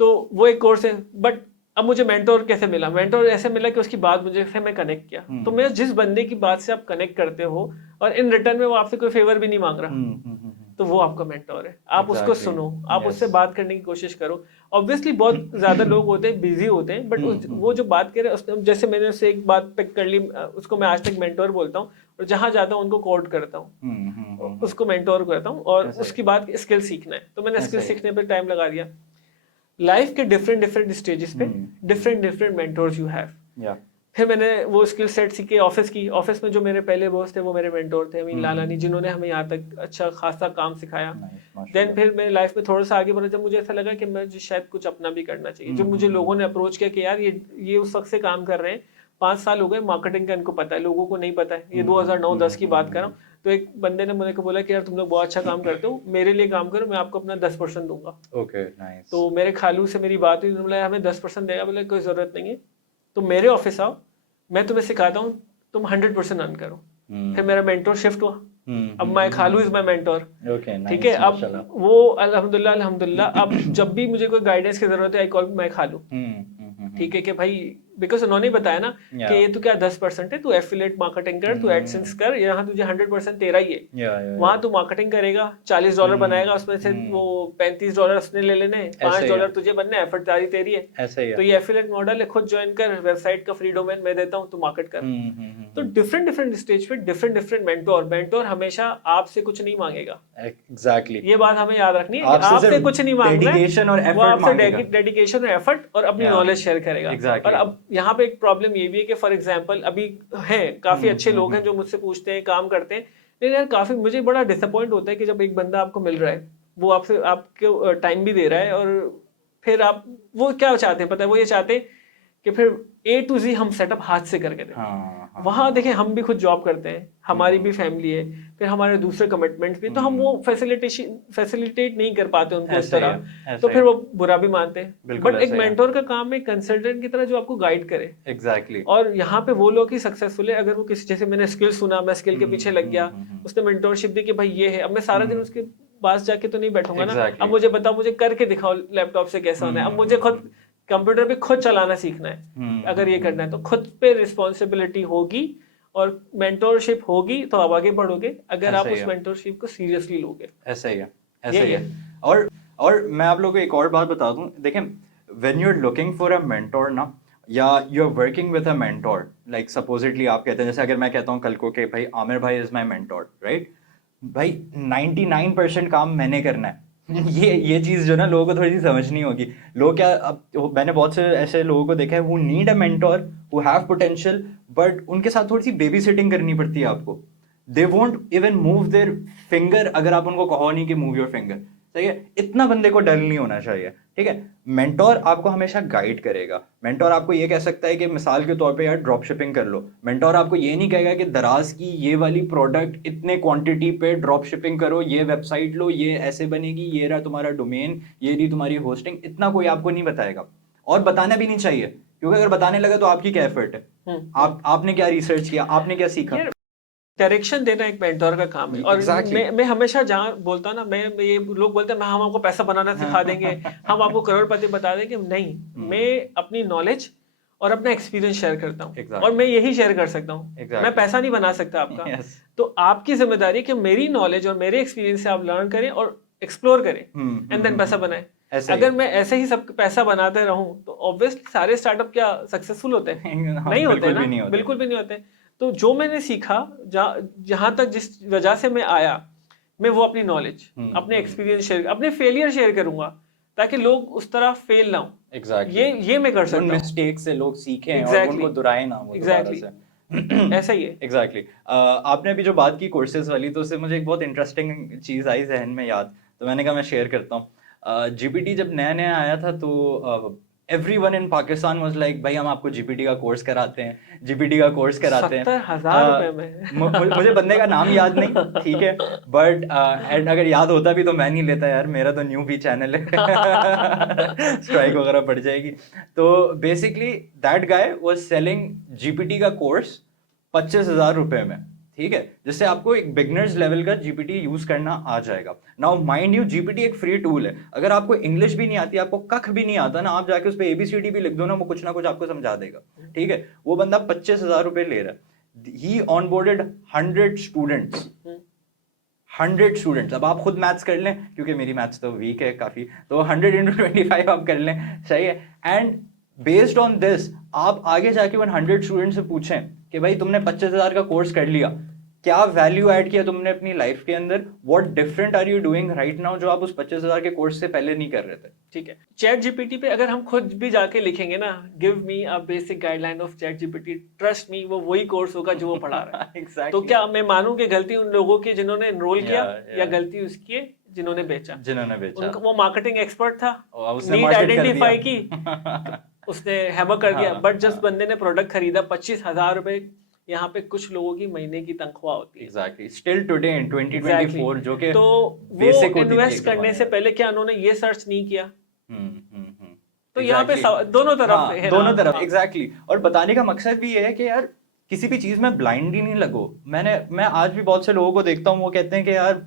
तो वो एक कोर्स है। बट अब मुझे मेंटोर कैसे मिला? मेंटोर ऐसे मिला कि उसकी बात मुझे से मैं कनेक्ट किया। तो मैं जिस बंदे की बात से आप कनेक्ट करते हो और इन रिटर्न में वो आपसे कोई फेवर भी नहीं मांग रहा, तो वो आपका मेंटोर है। आप उसको सुनो, आप उससे बात करने की कोशिश करो। ऑब्वियसली बहुत ज्यादा लोग होते हैं, बिजी होते हैं, बट वो जो बात करे उसने, जैसे मैंने उससे एक बात पिक कर ली, उसको मैं आज तक मेंटोर बोलता हूँ, और जहां जाता हूँ उनको कोट करता हूँ, उसको मेंटोर करता हूँ। और उसकी बात स्किल सीखना है, तो मैंने स्किल सीखने पर टाइम लगा दिया। लाइफ के डिफरेंट डिफरेंट स्टेजेस पे different different mentors you have. फिर मैंने वो स्किल सेट सीखे। ऑफिस में जो मेरे पहले बॉस थे वो मेरे मेंटोर थे, अमीन लालानी, जिन्होंने हमें यहाँ तक अच्छा खासा काम सिखाया। देन फिर मेरे लाइफ में थोड़ा सा आगे बढ़ा, जब मुझे ऐसा लगा कि मुझे शायद कुछ अपना भी करना चाहिए। जो मुझे लोगों ने अप्रोच किया कि यार ये उस वक्त से काम कर रहे हैं, 5 साल हो गए, मार्केटिंग का इनको पता है, लोगों को नहीं पता है। ये 2009-10 की बात कर रहा हूँ। तो एक बंदे ने मुझे को बोला कि यार तुम लोग बहुत अच्छा काम करते हो, मेरे लिए काम करो, मैं आपको अपना 10% दूंगा। नाइस। तो मेरे खालू से मेरी बात हुई, उन्होंने बोला हमें 10% देगा। बोले कोई जरूरत नहीं है, तो मेरे ऑफिस आओ, मैं तुम्हें सिखाता हूँ, तुम 100% अर्न करो। फिर मेरा मेंटोर शिफ्ट हुआ। अब माय खालू इज माय मेंटोर। ठीक है, अब वो अल्हम्दुलिल्लाह अब जब भी मुझे कोई गाइडेंस की जरूरत है, आई कॉल माय खालू। ठीक है कि भाई, बिकॉज उन्होंने बताया ना कि ये तू क्या 10% है, तू एफिलिएट मार्केटिंग कर, तू एडसेंस कर, यहाँ तुझे 100% तेरा ही है। वहां तू मार्केटिंग करेगा, $40 बनाएगा, उसमें से वो $35 उसने ले लेने, $5 तुझे बनने, एफर्ट सारी तेरी है। तो ये एफिलिएट मॉडल है, खुद ज्वाइन कर, वेबसाइट का फ्री डोमेन मैं देता हूँ, तू मार्केट कर। तो डिफरेंट डिफरेंट स्टेज पे डिफरेंट डिफरेंट मेंटोर हमेशा आपसे कुछ नहीं मांगेगा। एग्जैक्टली, ये बात हमें याद रखनी है। आपसे कुछ नहीं मांगना है, वो आपसे डेडिकेशन और एफर्ट और अपनी नॉलेज शेयर करेगा। और अब यहाँ पे एक प्रॉब्लम ये भी है कि फॉर एग्जांपल अभी हैं काफी अच्छे लोग हैं जो मुझसे पूछते हैं, काम करते हैं, लेकिन यार काफी मुझे बड़ा डिसअपॉइंट होता है कि जब एक बंदा आपको मिल रहा है, वो आपसे आपको टाइम भी दे रहा है, और फिर आप वो क्या चाहते हैं पता है? वो ये चाहते हैं कि फिर A to Z हम सेटअप हाथ से करके दें। वहां देखें, हम भी खुद जॉब करते हैं, हमारी भी फैमिली है, फिर हमारे दूसरे कमिटमेंट्स भी, तो हम वो फैसिलिटेट नहीं कर पाते उनको इस तरह, तो फिर वो बुरा भी मानते हैं। बट एक मेंटोर का काम है कंसल्टेंट की तरह जो आपको गाइड करे। एग्जैक्टली। और यहाँ पे वो लोग ही सक्सेसफुल है अगर वो किसी, जैसे मैंने स्किल सुना, मैं स्किल के पीछे लग गया, उसने मेंटोरशिप दी कि भाई ये है, अब मैं सारा दिन उसके पास जाके तो नहीं बैठूंगा ना। अब मुझे बताओ, मुझे करके दिखाओ लैपटॉप से कैसा होना है। अब मुझे खुद कंप्यूटर पे खुद चलाना सीखना है। अगर ये करना है तो खुद पे रिस्पॉन्सिबिलिटी होगी और मेंटोरशिप होगी, तो आप आगे बढ़ोगे अगर आप उस मेंटोरशिप को सीरियसली लोगे। ऐसा ही है, ऐसा ही है। और मैं आप लोगों को एक और बात बता दूं, देखें, when you are looking for a mentor ना, या you are working with a mentor, like supposedly आप कहते हैं, जैसे अगर मैं कहता हूँ कल को कि भाई आमिर भाई इज माई मेंटोर, राइट भाई, 99% काम मैंने करना है। ये चीज़ जो ना लोगों को थोड़ी सी समझनी होगी। लोग क्या, अब मैंने बहुत से ऐसे लोगों को देखा है who need a mentor, who have potential, but उनके साथ थोड़ी सी बेबी सिटिंग करनी पड़ती है आपको। They won't even move their finger, अगर आप उनको कहो नहीं कि मूव योर फिंगर, सही है? इतना बंदे को डल नहीं होना चाहिए, ठीक है? मेंटोर आपको हमेशा गाइड करेगा। मेंटोर आपको ये कह सकता है कि मिसाल के तौर पे यार ड्रॉप शिपिंग कर लो, मेंटोर आपको ये नहीं कहेगा कि दराज की ये वाली प्रोडक्ट इतने क्वांटिटी पे ड्रॉप शिपिंग करो, ये वेबसाइट लो, ये ऐसे बनेगी, ये रहा तुम्हारा डोमेन, ये रही तुम्हारी होस्टिंग। इतना कोई आपको नहीं बताएगा, और बताना भी नहीं चाहिए, क्योंकि अगर बताने लगा तो आपकी क्या एफर्ट है? आपने क्या रिसर्च किया, आपने क्या सीखा? डायरेक्शन देना एक मेंटोर का काम है। और मैं हमेशा जहाँ बोलता हूँ ना, मैं ये लोग बोलते हैं हम आपको पैसा बनाना सिखा देंगे, हम आपको करोड़पति बता देंगे, नहीं। मैं अपनी नॉलेज और अपना एक्सपीरियंस शेयर करता हूँ, और मैं यही शेयर कर सकता हूँ। मैं पैसा नहीं बना सकता आपका। तो आपकी जिम्मेदारी है कि मेरी नॉलेज और मेरे एक्सपीरियंस से आप लर्न करें और एक्सप्लोर करें, एंड देन पैसा बनाएं। अगर मैं ऐसे ही सब पैसा बनाते रहूं तो ऑब्वियसली सारे स्टार्टअप क्या सक्सेसफुल होते हैं? नहीं होते ना, बिल्कुल भी नहीं होते। तो जो मैंने सीखा, जहां तक जिस वजह से मैं आया, मैं वो अपनी नॉलेज, अपने एक्सपीरियंस शेयर, अपने फेलियर शेयर करूंगा, ताकि लोग उस तरह फेल ना हो। ये मैं कर सकता हूं। मिस्टेक से लोग सीखें और उनको दोहराए ना वो दोबारा से। ऐसा ही है। एग्जैक्टली। आपने अभी जो बात की कोर्सेज वाली, तो उससे मुझे एक बहुत इंटरेस्टिंग चीज़ आई जहन में याद, तो मैंने कहा मैं शेयर करता हूँ। जीपीटी जब नया नया आया था, तो everyone in Pakistan was like, भाई हम आपको जीपीटी का कोर्स कराते हैं, जीपीटी का कोर्स कराते हैं। 70,000 रुपए में। मुझे बंदे का नाम याद नहीं, ठीक है, बट एंड अगर याद होता भी तो मैं नहीं लेता यार, मेरा तो न्यू भी चैनल है, स्ट्राइक वगैरह पड़ जाएगी। तो basically that guy was selling GPT का कोर्स 25,000 रुपए में, ठीक है, जिससे आपको एक बिगनर्स लेवल का जीपीटी यूज करना आ जाएगा। नाउ माइंड यू, जीपीटी एक फ्री टूल है, अगर आपको इंग्लिश भी नहीं आती, आपको कख भी नहीं आता ना, आप जाके उस पर एबीसीडी भी लिख दो ना, वो कुछ ना कुछ आपको समझा देगा, ठीक है। वो बंदा 25,000 रुपए ले रहा है, ही ऑनबोर्डेड 100 स्टूडेंट्स, 100 स्टूडेंट्स। अब आप खुद मैथ्स कर लें, क्योंकि मेरी मैथ्स तो वीक है काफी, तो 100 into 25 आप कर लें, सही है। एंड बेस्ड ऑन दिस आप आगे जाके 100 स्टूडेंट से पूछें कि भाई तुमने 25,000 का कोर्स कर लिया, क्या वैल्यू ऐड किया तुमने अपनी लाइफ के अंदर, what different are you doing right now, जो आप उस 25,000 के कोर्स से पहले नहीं कर रहे थे। ठीक है, चैट जीपीटी पे अगर हम खुद भी जाके लिखेंगे ना, give me a basic guideline of chat GPT, trust me वो वही कोर्स होगा जो वो पढ़ा रहा है। exactly. तो क्या मैं मानूं कि गलती उन लोगों की जिन्होंने एनरोल किया, या गलती उसकी है जिन्होंने बेचा? उनको वो मार्केटिंग एक्सपर्ट था, उसने नीड आइडेंटिफाई की, उसने हैमर कर दिया। हाँ, बट जिस बंदे ने प्रोडक्ट खरीदा 25,000 रुपए, यहाँ पे कुछ लोगों की महीने की तनख्वाह होती है। Exactly. Still today in 2024 जो कि तो वो इन्वेस्ट करने से पहले क्या उन्होंने ये सर्च नहीं किया? तो यहाँ पे दोनों तरफ है, दोनों तरफ एग्जैक्टली। और बताने का मकसद भी ये है कि यार किसी भी चीज में ब्लाइंड ही नहीं लगो। मैं आज भी बहुत से लोगों को देखता हूँ, वो कहते हैं कि यार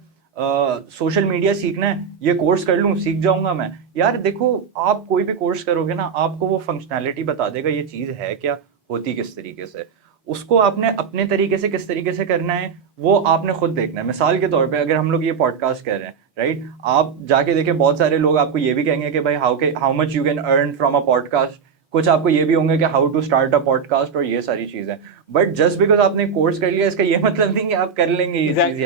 सोशल मीडिया सीखना है, ये कोर्स कर लूँ, सीख जाऊंगा मैं। यार देखो, आप कोई भी कोर्स करोगे ना, आपको वो फंक्शनैलिटी बता देगा ये चीज है क्या, होती किस तरीके से, उसको आपने अपने तरीके से किस तरीके से करना है वो आपने खुद देखना है। मिसाल के तौर पे अगर हम लोग ये पॉडकास्ट कर रहे हैं, राइट, आप जाके देखें, बहुत सारे लोग आपको ये भी कहेंगे कि भाई how much you can earn from a podcast, कुछ आपको ये भी होंगे कि how to start a podcast और ये सारी चीजें। बट जस्ट बिकॉज आपने कोर्स कर लिया इसका ये मतलब नहीं कि आप कर लेंगे ये चीज।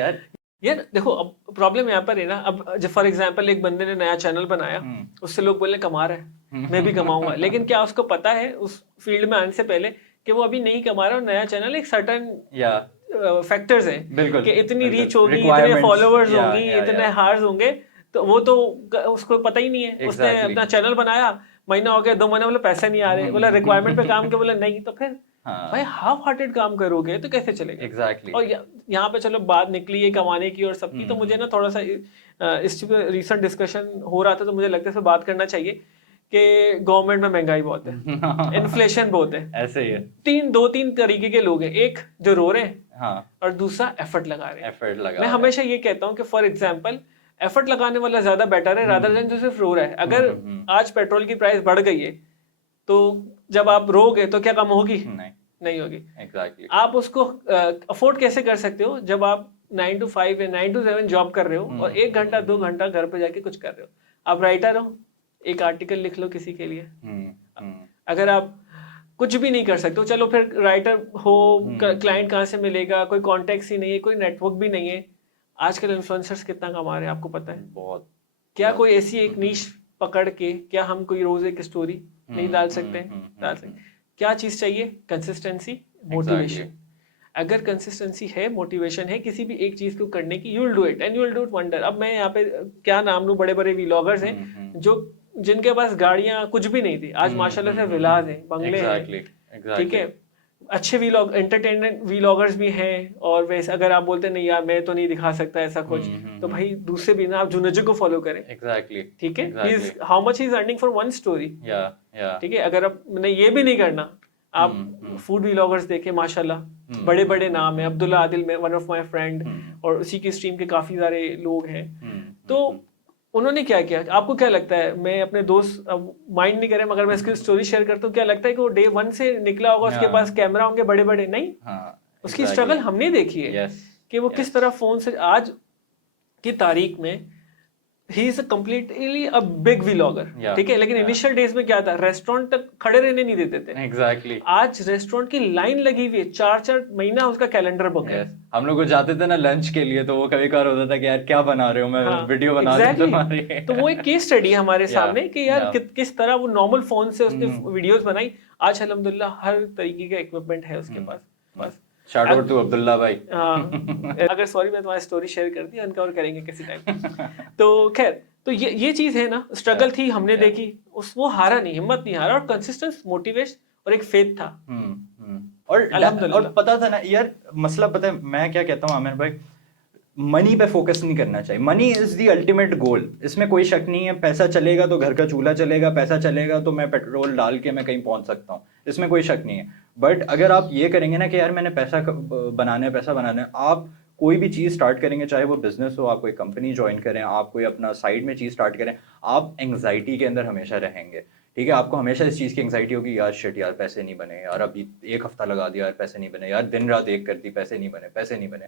यार देखो, अब प्रॉब्लम यहाँ पर है ना, अब जब फॉर एग्जांपल एक बंदे ने नया चैनल बनाया, उससे लोग बोले कमा रहा है, मैं भी कमाऊंगा, लेकिन क्या उसको पता है उस फील्ड में आने से पहले कि वो अभी नहीं कमा रहा, और नया चैनल एक सर्टन फैक्टर्स है कि इतनी रीच होगी, इतने फॉलोअर्स होंगी, इतने हार्स होंगे, तो वो तो उसको पता ही नहीं है। उसने अपना चैनल बनाया, महीना हो गया, 2 महीने बोले पैसे नहीं आ रहे, बोला रिक्वायरमेंट पे काम किया, बोला नहीं, तो फिर भाई हाफ हार्टेड काम करोगे तो कैसे चलेगा? एग्जैक्टली। और यहाँ पे चलो बात निकली है कमाने की और सबकी, तो मुझे ना थोड़ा सा इस पे रिसेंट डिस्कशन हो रहा था, तो मुझे लगता है इस पे बात करना चाहिए कि गवर्नमेंट में महंगाई बहुत है, इन्फ्लेशन बहुत है, ऐसे ही है। 2-3 तरीके के लोग हैं, एक जो रो रहे हैं, और दूसरा एफर्ट लगा रहे हैं। मैं हमेशा ये कहता हूँ कि फॉर एग्जाम्पल एफर्ट लगाने वाला ज्यादा बेटर है रादर देन जो सिर्फ रो रहा है। अगर आज पेट्रोल की प्राइस बढ़ गई है, तो जब आप रोगे तो क्या कम होगी? नहीं होगी। Exactly. आप उसको अफोर्ड कैसे कर सकते हो जब आप 9 to 5 या 9 to 7 जॉब कर रहे हो और 1 घंटा 2 घंटा घर पे जाके कुछ कर रहे हो? आप राइटर हो, एक आर्टिकल लिख लो किसी के लिए। अगर आप कुछ भी नहीं कर सकते हो, चलो फिर राइटर हो, क्लाइंट कहाँ से मिलेगा, कोई कॉन्टेक्ट ही नहीं है, कोई नेटवर्क भी नहीं है। आजकल इन्फ्लुएंसर्स कितना कमा रहे हैं आपको पता है? बहुत। क्या कोई ऐसी एक नीश पकड़ के क्या हम कोई रोज एक स्टोरी नहीं डाल सकते? डाल सकते। क्या चीज चाहिए? Consistency, motivation. अगर कंसिस्टेंसी है, मोटिवेशन है किसी भी एक चीज को करने की, you will do it and you will do it wonder. अब मैं यहाँ पे क्या नाम लूं, बड़े बड़े व्लॉगर्स हैं जो जिनके पास गाड़ियां कुछ भी नहीं थी, आज माशाल्लाह से विलाज हैं, बंगले हैं, ठीक है, अच्छे व्लॉग एंटरटेनमेंट व्लॉगर्स भी हैं। और वैसे अगर आप बोलते नहीं यार मैं तो नहीं दिखा सकता ऐसा कुछ, तो भाई दूसरे भी ना आप जुनजू को फॉलो करें। एग्जैक्टली, ठीक है, how much he is earning for one story. ठीक है, अगर आप ये भी नहीं करना, आप फूड व्लॉगर्स देखें, माशाल्लाह बड़े बड़े नाम है, अब्दुल्ला आदिल में वन ऑफ माय फ्रेंड, और उसी की स्ट्रीम के काफी सारे लोग हैं। तो उन्होंने क्या किया? आपको क्या लगता है? मैं अपने दोस्त माइंड नहीं करे मगर मैं इसकी स्टोरी शेयर करता हूँ, क्या लगता है कि वो डे 1 से निकला होगा, उसके पास कैमरा होंगे बड़े बड़े? नहीं, उसकी स्ट्रगल हमने देखी है कि वो किस तरह फोन से आज की तारीख में he is completely a big vlogger. ठीक है, लेकिन इनिशियल डेज में क्या था, रेस्टोरेंट तक खड़े रहने नहीं देते थे। एग्जैक्टली। आज रेस्टोरेंट की लाइन लगी हुई है, 4-4 महीना उसका कैलेंडर बुक है। हम लोग जाते थे ना लंच के लिए, तो वो कभी कभार होता था कि यार क्या बना रहे हो, मैं वीडियो बना रहा हूं तुम्हारी। तो वो एक केस स्टडी है हमारे सामने कि यार किस तरह वो नॉर्मल फोन से उसने वीडियोस बनाई। आज अल्हम्दुलिल्लाह हर तरीके का इक्विपमेंट है उसके पास। बस शाउट आउट टू अब्दुल्ला भाई। अगर सॉरी मैं तुम्हारी स्टोरी शेयर कर दी, अनकवर करेंगे किसी टाइम। तो खैर, तो ये चीज है ना, स्ट्रगल थी, हमने देखी, वो हारा नहीं, हिम्मत नहीं हारा, और कंसिस्टेंस, मोटिवेशन और एक फेथ था। और पता था ना यार, मसला पता है मैं क्या कहता हूँ आमिर भाई, मनी पे फोकस नहीं करना चाहिए। Money is the ultimate goal, इसमें कोई शक नहीं है। पैसा चलेगा तो घर का चूल्हा चलेगा, पैसा चलेगा तो मैं पेट्रोल डाल के मैं कहीं पहुंच सकता हूँ, इसमें कोई शक नहीं है। बट अगर आप ये करेंगे ना कि यार मैंने पैसा बनाना है, पैसा बनाना है, आप कोई भी चीज़ स्टार्ट करेंगे, चाहे वो बिजनेस हो, आप कोई कंपनी ज्वाइन करें, आप कोई अपना साइड में चीज़ स्टार्ट करें, आप एंग्जाइटी के अंदर हमेशा रहेंगे। ठीक है, आपको हमेशा इस चीज़ की एंग्जाइटी होगी, यार शिट यार पैसे नहीं बने, यार अभी एक हफ्ता लगा दिया यार पैसे नहीं बने, यार दिन रात एक कर दी पैसे नहीं बने, पैसे नहीं बने।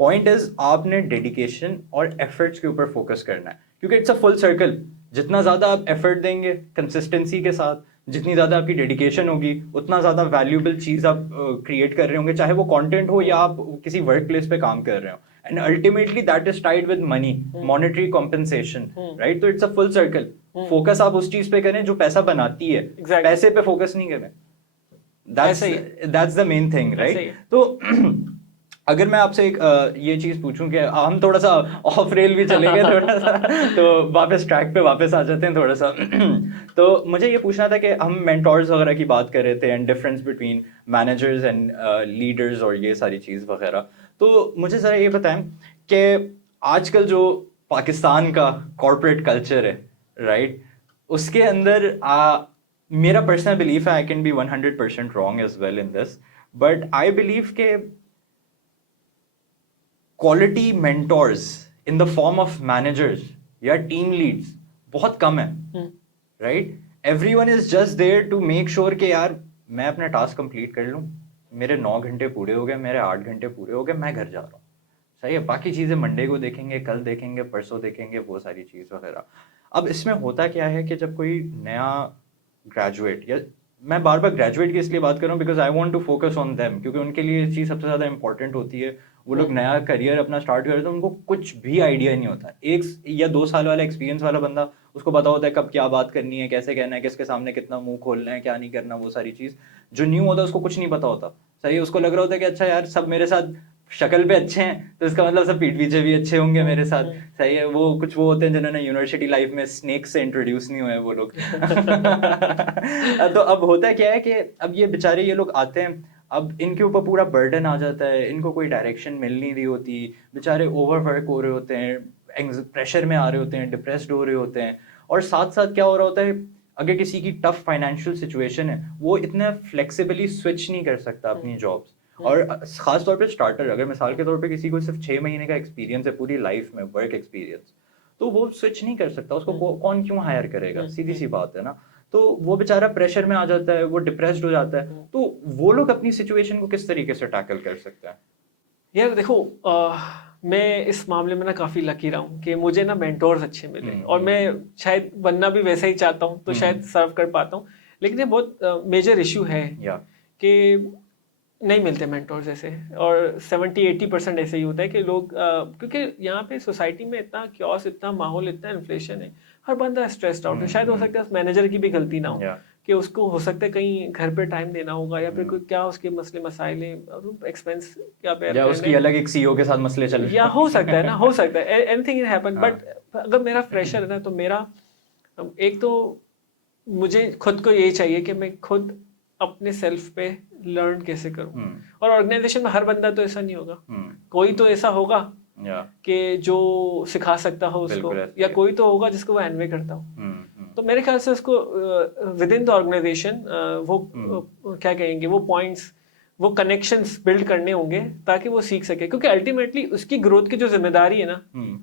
पॉइंट इज आपने डेडिकेशन और एफर्ट्स के ऊपर फोकस करना है, क्योंकि इट्स अ फुल सर्कल। जितना ज़्यादा आप एफर्ट देंगे कंसिस्टेंसी के साथ, जितनी ज़्यादा आपकी डेडिकेशन होगी, उतना ज़्यादा वैल्यूबल चीज़ आप क्रिएट कर रहे होंगे, चाहे वो कंटेंट हो या आप किसी वर्क प्लेस पे काम कर रहे हो। And ultimately that is tied with money, monetary compensation, right? तो it's a full circle. Focus आप उस चीज पे करें जो पैसा बनाती है, पैसे पे फोकस नहीं करें। That's the main thing, right? तो अगर मैं आपसे एक ये चीज पूछूं कि हम थोड़ा सा ऑफ रेल भी चलेंगे थोड़ा सा, तो वापस ट्रैक पे वापस आ जाते हैं थोड़ा सा। तो मुझे ये पूछना था कि हम मेंटोर्स वगैरह की बात कर रहे थे, and difference between managers and leaders और ये सारी चीज़ वगैरह। तो मुझे ज़रा ये बताएं कि आजकल जो पाकिस्तान का कॉर्पोरेट कल्चर है, राइट, उसके अंदर मेरा पर्सनल बिलीफ है, I can be 100% wrong as well in this, but I believe के quality mentors in the form of managers या टीम लीड्स बहुत कम है, right? Everyone is just there to make sure कि यार मैं अपना टास्क कंप्लीट कर लूँ, मेरे 9 घंटे पूरे हो गए, मेरे 8 घंटे पूरे हो गए, मैं घर जा रहा हूँ, सही है, बाकी चीज़ें मंडे को देखेंगे, कल देखेंगे, परसों देखेंगे, वो सारी चीज़ वगैरह। अब इसमें होता क्या है कि जब कोई नया ग्रेजुएट, या मैं बार बार ग्रेजुएट की इसलिए बात कर रहा हूँ because I want to focus on them, क्योंकि उनके लिए ये चीज़ सबसे ज़्यादा इंपॉर्टेंट होती है। वो लोग नया करियर अपना स्टार्ट कर रहे हैं तो उनको कुछ भी आइडिया नहीं होता। 1 या 2 साल वाला एक्सपीरियंस वाला बंदा, उसको पता होता है कब क्या बात करनी है, कैसे कहना है, किसके सामने कितना मुंह खोलना है, क्या नहीं करना, वो सारी चीज़। जो न्यू होता है उसको कुछ नहीं पता होता, सही है, उसको लग रहा होता है कि अच्छा यार सब मेरे साथ शक्ल पे अच्छे हैं तो इसका मतलब सब पीठ पीछे भी अच्छे होंगे मेरे साथ, सही है। वो कुछ वो होते हैं जिन्होंने यूनिवर्सिटी लाइफ में स्नेक से इंट्रोड्यूस नहीं हुए वो लोग। तो अब होता क्या है कि अब ये बेचारे ये लोग आते हैं, अब इनके ऊपर पूरा बर्डन आ जाता है, इनको कोई डायरेक्शन मिल नहीं रही होती, बेचारे ओवरवर्क हो रहे होते हैं, प्रेशर में आ रहे होते हैं, डिप्रेस्ड हो रहे होते हैं। और साथ साथ क्या हो रहा होता है, अगर किसी की टफ फाइनेंशियल सिचुएशन है, वो इतना फ्लेक्सिबली स्विच नहीं कर सकता अपनी जॉब्स। और खास तौर पे स्टार्टर, अगर मिसाल के तौर पे किसी को सिर्फ 6 महीने का एक्सपीरियंस है पूरी लाइफ में, वर्क एक्सपीरियंस, तो वो स्विच नहीं कर सकता, उसको कौन क्यों हायर करेगा, सीधी सी बात है ना। तो वो बेचारा प्रेशर में आ जाता है, वो डिप्रेस्ड हो जाता है। तो वो लोग अपनी सिचुएशन को किस तरीके से टैकल कर सकते हैं? यार देखो, मैं इस मामले में ना काफ़ी लकी रहा हूँ कि मुझे ना मेंटोर्स अच्छे मिले, और मैं शायद बनना भी वैसा ही चाहता हूँ, तो शायद सर्व कर पाता हूँ। लेकिन ये बहुत मेजर इशू है कि नहीं मिलते मेंटोर्स ऐसे, और 70-80% ऐसे ही होता है कि लोग क्योंकि यहाँ पे सोसाइटी में इतना क्योस, इतना माहौल, इतना इन्फ्लेशन है, हर बंदा स्ट्रेस्ड आउट है। शायद हो सकता है उस मैनेजर की भी गलती ना हो, कि उसको हो सकता है कहीं घर पे टाइम देना होगा, या फिर कोई क्या उसके मसले मसाइल हैं, एक्सपेंस क्या बेयर या उसकी अलग एक सीईओ के साथ मसले चल रहे हैं, या हो सकता है ना, हो सकता है, एनीथिंग कैन हैपन। बट अगर मेरा फ्रेशर है ना, तो मेरा एक तो मुझे खुद को यही चाहिए कि मैं खुद अपने सेल्फ पे लर्न कैसे करूं। और ऑर्गेनाइजेशन में हर बंदा तो ऐसा नहीं होगा, कोई तो ऐसा होगा कि जो सिखा सकता हो उसको, या कोई तो होगा जिसको वो एनवे करता हो। तो मेरे ख्याल से उसको विद इन द ऑर्गेनाइजेशन वो क्या कहेंगे, वो पॉइंट्स, वो कनेक्शंस बिल्ड करने होंगे ताकि वो सीख सके, क्योंकि अल्टीमेटली उसकी ग्रोथ की जो जिम्मेदारी है ना,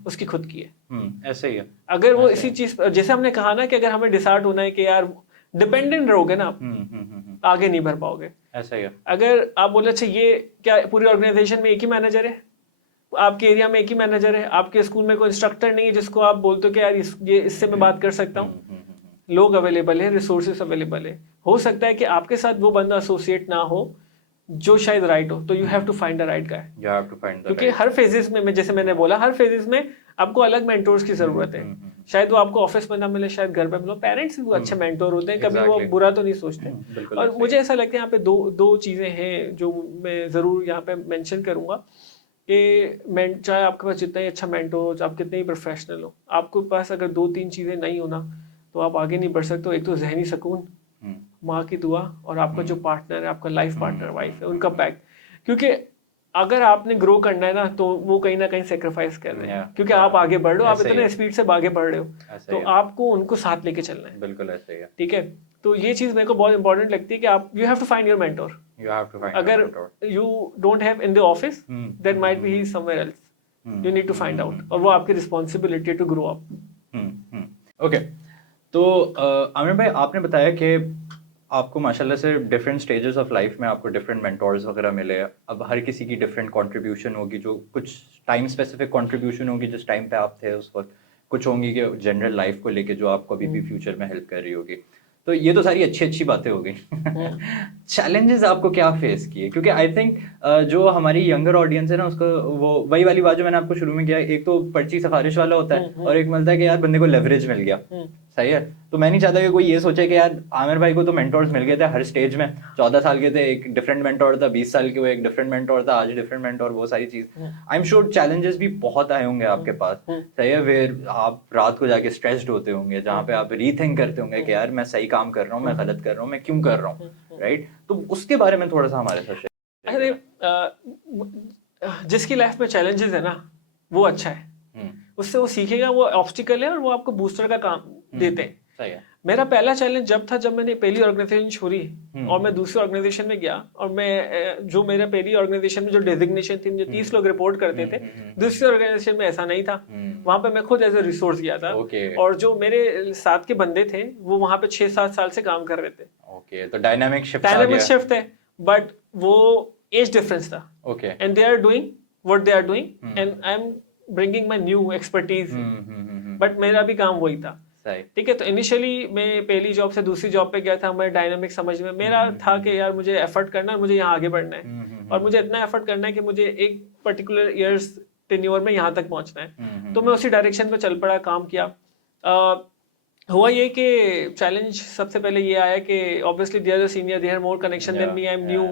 उसकी खुद की है। ऐसे ही है। अगर वो इसी चीज, जैसे हमने कहा ना कि अगर हमें डिसाइड होना है कि यार डिपेंडेंट रहोगे ना आप, आगे नहीं बढ़ पाओगे। ऐसा ही है। अगर आप बोले अच्छा ये क्या पूरी ऑर्गेनाइजेशन में एक ही मैनेजर है, आपके एरिया में एक ही मैनेजर है, आपके स्कूल में कोई इंस्ट्रक्टर नहीं है जिसको आप बोलते हो कि यार ये इससे मैं बात कर सकता हूँ, लोग अवेलेबल है, रिसोर्सेस अवेलेबल है, हो सकता है कि आपके साथ वो बंदा एसोसिएट ना हो जो शायद राइट हो, तो you have to find the right guy. You have to find the, क्योंकि हर फेजेस में, जैसे मैंने बोला, हर फेजेस में आपको अलग मेंटोर्स की जरूरत है। शायद वो आपको ऑफिस में ना मिले, शायद घर पे मिलो। पेरेंट्स भी अच्छे मेंटोर होते हैं, कभी वो बुरा तो नहीं सोचते। और मुझे ऐसा लगता है यहाँ पे दो चीजें हैं जो मैं जरूर यहाँ पे मेंशन करूंगा कि चाहे आपके पास जितना ही अच्छा मेंटोर हो, आप कितने ही प्रोफेशनल हो, आपके पास अगर 2-3 चीजें नहीं हो ना तो आप आगे नहीं बढ़ सकते हो। एक तो जहनी सुकून, माँ की दुआ, और आपका जो पार्टनर है, आपका लाइफ पार्टनर वाइफ है, उनका बैक। क्योंकि अगर आपने ग्रो करना है ना तो वो कहीं ना कहीं सेक्रीफाइस कर रहे हैं, क्योंकि आप आगे बढ़ रहे हो, आप इतने स्पीड से आगे बढ़ रहे हो, तो आपको उनको साथ लेके चलना है। बिल्कुल ऐसे ही है। ठीक है, तो ये चीज मेरे को बहुत इंपॉर्टेंट लगती है कि आप you have to find your mentor. अगर you don't have in the office, then might be he somewhere else, you need to find out, और वो आपकी responsibility to grow up. Okay, तो आमिर भाई, आपने बताया कि आपको माशाल्लाह से डिफरेंट स्टेजेस ऑफ लाइफ में आपको डिफरेंट मेंटोर्स वगैरह मिले। अब हर किसी की डिफरेंट कंट्रीब्यूशन होगी, जो कुछ टाइम स्पेसिफिक कंट्रीब्यूशन होगी जिस टाइम पे आप थे उस वक्त, कुछ होंगी कि जनरल लाइफ को लेके जो आपको अभी भी फ्यूचर में हेल्प कर रही होगी। तो ये तो सारी अच्छी अच्छी बातें हो गई। चैलेंजेस आपको क्या फेस किए? क्योंकि आई थिंक जो हमारी यंगर ऑडियंस है ना, उसको वो वही वाली बात जो मैंने आपको शुरू में किया, एक तो पर्ची सिफारिश वाला होता है और एक मिलता है कि यार बंदे को लेवरेज मिल गया। सही है, तो मैं नहीं चाहता कि कोई ये सोचे कि यार आमिर भाई को तो मेंटोर्स मिल गए थे हर स्टेज में। 14 साल के थे एक डिफरेंट मेंटोर था, 20 साल के वो एक डिफरेंट मेंटोर था, आज डिफरेंट मेंटोर, वो सारी चीज। आई एम श्योर चैलेंजेस भी बहुत आए होंगे आपके पास। सही है, फिर आप रात को जाके स्ट्रेस्ड होते होंगे, जहाँ पे आप रीथिंक करते होंगे कि यार मैं सही काम कर रहा हूँ, मैं गलत कर रहा हूँ, मैं क्यों कर रहा हूँ, राइट? तो उसके बारे में थोड़ा सा हमारे साथ शेयर। अरे जिसकी लाइफ में चैलेंजेस है ना वो अच्छा है, उससे वो सीखेगा, वो ऑब्स्टिकल है और वो आपको बूस्टर का काम देते हैं। सही है। मेरा पहला चैलेंज जब मैंने पहली ऑर्गेनाइजेशन छोड़ी और मैं दूसरी ऑर्गेनाइजेशन में गया, और मैं जो मेरा पहली ऑर्गेनाइजेशन में जो डेजिग्नेशन थी, मुझे 30 लोग रिपोर्ट करते थे, दूसरी ऑर्गेनाइजेशन में ऐसा नहीं था। वहां पे मैं खुद एज ए रिसोर्स गया था, और जो मेरे साथ के बंदे थे वो वहां पे 6-7 साल से काम कर रहे थे। ओके, तो डायनामिक शिफ्ट है, बट वो एज डिफरेंस था। Okay, and they are doing what they are doing and I am bringing my new expertise, but मेरा भी काम वही था। ठीक है, तो इनिशियली मैं पहली जॉब से दूसरी जॉब पे गया था, मैं डायनामिक समझ में मेरा था कि यार मुझे एफर्ट करना है, मुझे यहाँ आगे बढ़ना है, और मुझे इतना एफर्ट करना है कि मुझे एक पर्टिकुलर ईयर्स टेन्योर में यहाँ तक पहुँचना है। तो मैं उसी डायरेक्शन पे चल पड़ा, काम किया। हुआ ये कि चैलेंज सबसे पहले ये आया कि obviously they are senior, they have more connection than me, I am new,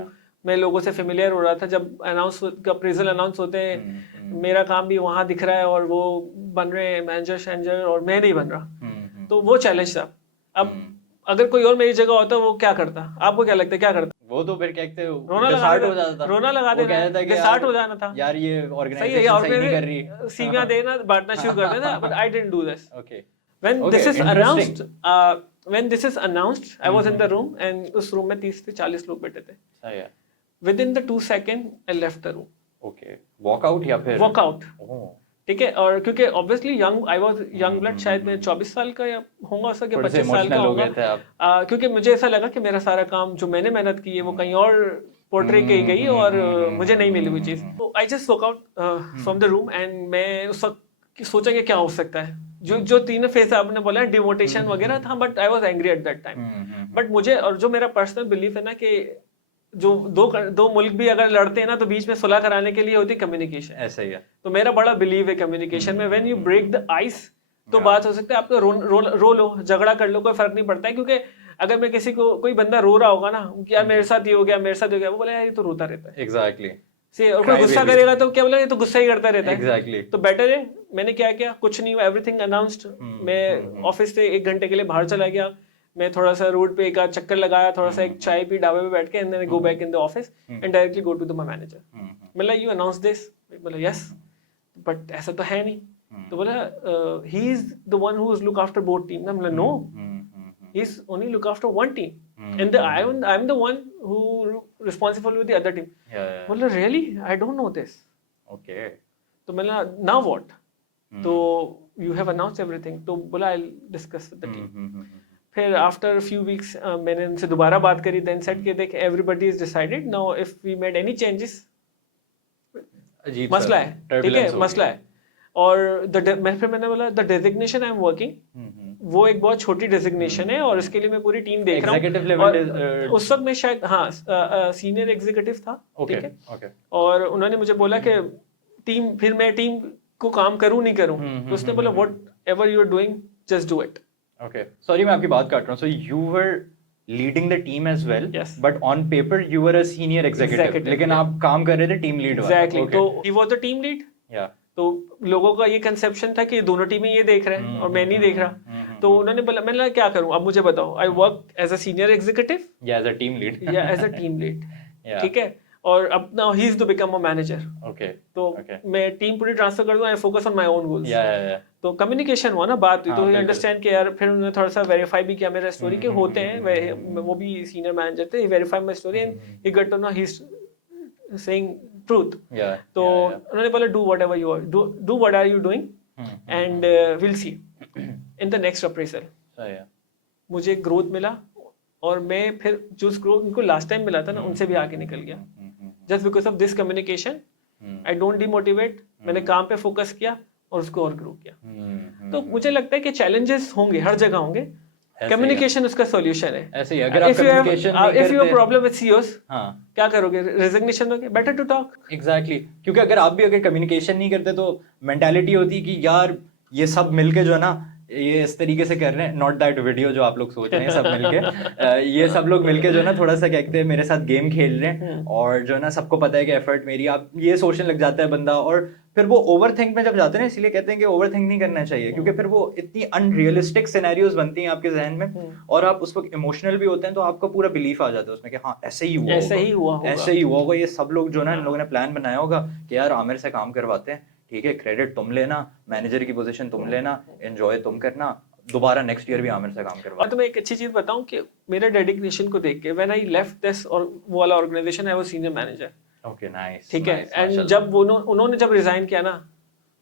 मैं लोगों से फेमिलियर हो रहा था। जब अप्रेजल अनाउंस होते हैं, मेरा काम भी वहां दिख रहा है और वो बन रहे हैं मैनेजर शैनेजर और मैं नहीं बन रहा, तो वो चैलेंज था। अब अगर कोई और मेरी जगह होता वो क्या करता? आपको क्या लगता है क्या करता? वो तो फिर कहते हैं रोना लगा देना, डिसहार्ट हो जाना था यार, ये ऑर्गेनाइजेशन सही नहीं कर रही, सीवियां देना, बांटना शुरू कर देना, but I didn't do this. Okay, when this is announced when this is announced I was in the room and उस रूम में 30 से 40 लोग बैठे थे। सही है। within the 2 seconds I left the room। Okay, walk out या फिर वॉक आउट? ठीक है, और क्योंकि obviously young, I was young blood, शायद मैं 24 साल का या होगा, उसका 25 साल का होगा, क्योंकि मुझे ऐसा लगा कि मेरा सारा काम जो मैंने मेहनत की है वो कहीं और पोर्ट्रे की गई और मुझे नहीं मिली वो चीज। तो I just walk out from the room, and मैं उस वक्त सोचा कि क्या हो सकता है। जो तीन फेज आपने बोला डिमोटिवेशन वगैरह था, but I was angry at that time. But मुझे, और जो मेरा पर्सनल बिलीफ है ना कि जो दो मुल्क भी अगर लड़ते हैं ना तो बीच में सुलह कराने के लिए होती है कम्युनिकेशन। ऐसा ही है, तो मेरा बड़ा बिलीव है कम्युनिकेशन में। When you break the ice तो बात हो सकती है, आप रो लो, झगड़ा कर लो, कोई फर्क नहीं पड़ता है। क्योंकि अगर मैं किसी को, कोई बंदा रो रहा होगा ना कि यार मेरे साथ ये हो गया, मेरे साथ हो गया, वो बोले यार ये तो रोता रहता है। एग्जैक्टली। और कोई गुस्सा करेगा तो क्या बोला, ये तो गुस्सा ही करता रहता है। एग्जैक्टली। तो बेटर है, मैंने क्या किया, कुछ नहीं हुआ, एवरीथिंग अनाउंसड। मैं ऑफिस से 1 घंटे के लिए बाहर चला गया, मैं थोड़ा सा रोड पे एक आध चक्कर लगाया, थोड़ा सा एक चाय पी ढाबे पे बैठ के, and then go back in the office and directly go to the my manager. मतलब यू अनाउंस दिस? बोला यस, बट ऐसा तो है नहीं। तो बोला he is the one who is look after both team ना। मतलब no, he is only look after one team and I am the one who responsible with the other team. बोला really, I don't know this. Okay, तो मैंने now what? तो you have announced everything. तो बोला I will discuss with the team. फिर after few weeks मैंने उनसे दोबारा बात करी, देन सेट के देख everybody is decided now, if we made any changes मसला है, ठीक है, मसला है। और मैंने बोला the designation I am working, वो एक बहुत छोटी डेजिग्नेशन है और इसके लिए मैं पूरी टीम देख रहा हूँ। उस वक्त मैं शायद सीनियर एग्जीक्यूटिव था, ठीक है। और उन्होंने मुझे बोला कि टीम, फिर मैं टीम को काम करूं नहीं करूं, तो उसने बोला whatever you are doing just do it. Okay. Sorry, मैं आपकी बात काट रहा हूँ. So you were leading the team as well, Yes. but on paper you were a senior executive. लेकिन yeah. आप काम कर रहे थे team lead वाला. Exactly. Okay. तो he was the team lead. Yeah. तो लोगों का ये कंसेप्शन था कि दोनों टीमें ये देख रहे हैं और मैं नहीं देख रहा. तो उन्होंने बोला, मैंने क्या करूं, अब मुझे बताओ. I work as a senior executive Yeah, as a team lead. या as a team lead. Yeah. ठीक है. और अब now he is to become a manager. Okay. तो Okay. मैं टीम पूरी ट्रांसफर कर दूं, I focus on my own goals. Yeah. तो कम्युनिकेशन हुआ ना, बात हुई, हाँ, तो बिल्कुल. अंडरस्टैंड किया यार. फिर उन्होंने थोड़ा सा वेरीफाई भी किया मेरा स्टोरी के होते हैं, वो भी सीनियर मैनेजर थे. He verify my story and he got to know he is saying truth. Yeah. तो उन्होंने बोला do whatever you are do what are you doing and will see in the next appraisal. So yeah. मुझे growth मिला और मैं फिर जो growth उनको लास्ट टाइम मिला था ना, उनसे भी आगे निकल गया. Just because of this communication I don't demotivate. मैंने काम पे फोकस किया और उसको और ग्रो किया. तो मुझे लगता है कि चैलेंजेस होंगे, हर जगह होंगे. कम्युनिकेशन उसका सॉल्यूशन है. ऐसे ही अगर आप कम्युनिकेशन नहीं इफ यू हैव करते, प्रॉब्लम विद सीईओस, हाँ, क्या करोगे? रेजिग्नेशन दोगे? Better to talk. एग्जैक्टली. क्योंकि अगर आप भी अगर कम्युनिकेशन नहीं करते तो मेंटालिटी होती है कि यार ये सब मिलके जो है ना, ये इस तरीके से कर रहे हैं. नॉट दैट वीडियो जो आप लोग सोच रहे हैं सब मिलके. ये सब लोग मिलके जो है ना थोड़ा सा क्या कहते हैं मेरे साथ गेम खेल रहे हैं और जो है ना सबको पता है कि एफर्ट मेरी, आप ये सोचने लग जाता है बंदा. और फिर वो ओवरथिंक में जब जाते हैं, इसलिए कहते हैं कि ओवरथिंक नहीं करना चाहिए, क्योंकि फिर वो इतनी अनरियलिस्टिक सिनेरियोज बनती हैं आपके जहन में और आप उस वक्त इमोशनल भी होते हैं, तो आपका पूरा बिलीफ आ जाता है उसमें कि हाँ ऐसे ही हुआ, ऐसे ही हुआ होगा, ऐसे ही हुआ होगा. ये सब लोग जो ना इन लोगों ने प्लान बनाया होगा कि यार आमिर से काम करवाते हैं, ठीक है, क्रेडिट तुम लेना, मैनेजर की पोजीशन तुम लेना, एंजॉय तुम करना, दोबारा नेक्स्ट ईयर भी आमिर से काम करवा. और तो मैं एक अच्छी चीज बताऊं कि मेरे डेडिकेशन को देख के व्हेन आई लेफ्ट दिस और वो वाला organisation, I was senior manager. Okay, nice. ठीक है. एंड जब वो उन्होंने जब रिजाइन किया ना,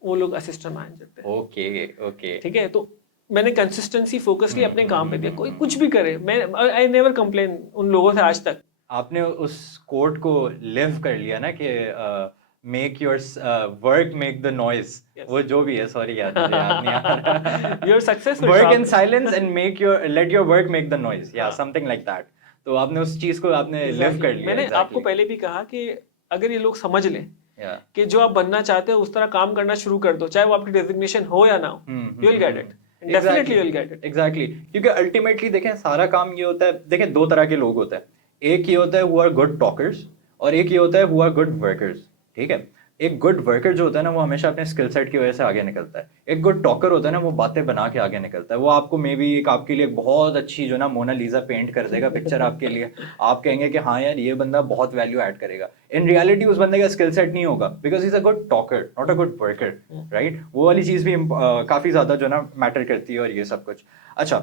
वो लोग असिस्टेंट मैनेजर थे. ओके. ठीक है. तो मैंने कंसिस्टेंसी फोकसली अपने काम पे दिया. कोई कुछ भी करे, मैं आई नेवर कंप्लेन उन लोगों से आज तक. आपने उस कोट को लिव कर लिया ना कि make your work make the noise. वो जो भी है, सॉरी याद नहीं आ रहा. Your successful work in silence and make your let your work make the noise. या समथिंग लाइक दैट. तो आपने उस चीज को आपने लिव कर लिया. मैंने आपको पहले भी कहा कि अगर ये लोग समझ लें कि जो आप बनना चाहते हो उस तरह काम करना शुरू कर दो, चाहे वो आपकी डेजिग्नेशन हो या ना हो, you will get it. Definitely you will get it. Exactly. क्योंकि अल्टीमेटली देखें सारा काम ये होता है, देखें दो तरह के लोग होते हैं. एक ये होता है हु आर गुड टॉकर्स और एक ये होता है हु आर गुड वर्कर्स. ठीक है. एक गुड वर्कर जो होता है ना, वो हमेशा अपने स्किल सेट की वजह से आगे निकलता है. एक गुड टॉकर होता है ना, वो बातें बना के आगे निकलता है. वो आपको मे बी एक आपके लिए बहुत अच्छी जो ना मोनालिसा पेंट कर देगा पिक्चर आपके लिए. आप कहेंगे कि हाँ यार ये बंदा बहुत वैल्यू ऐड करेगा. इन रियलिटी उस बंदे का स्किल सेट नहीं होगा, because is a good talker not a good worker. Right. वो वाली चीज़ भी काफ़ी ज़्यादा जो ना मैटर करती है और ये सब कुछ. अच्छा,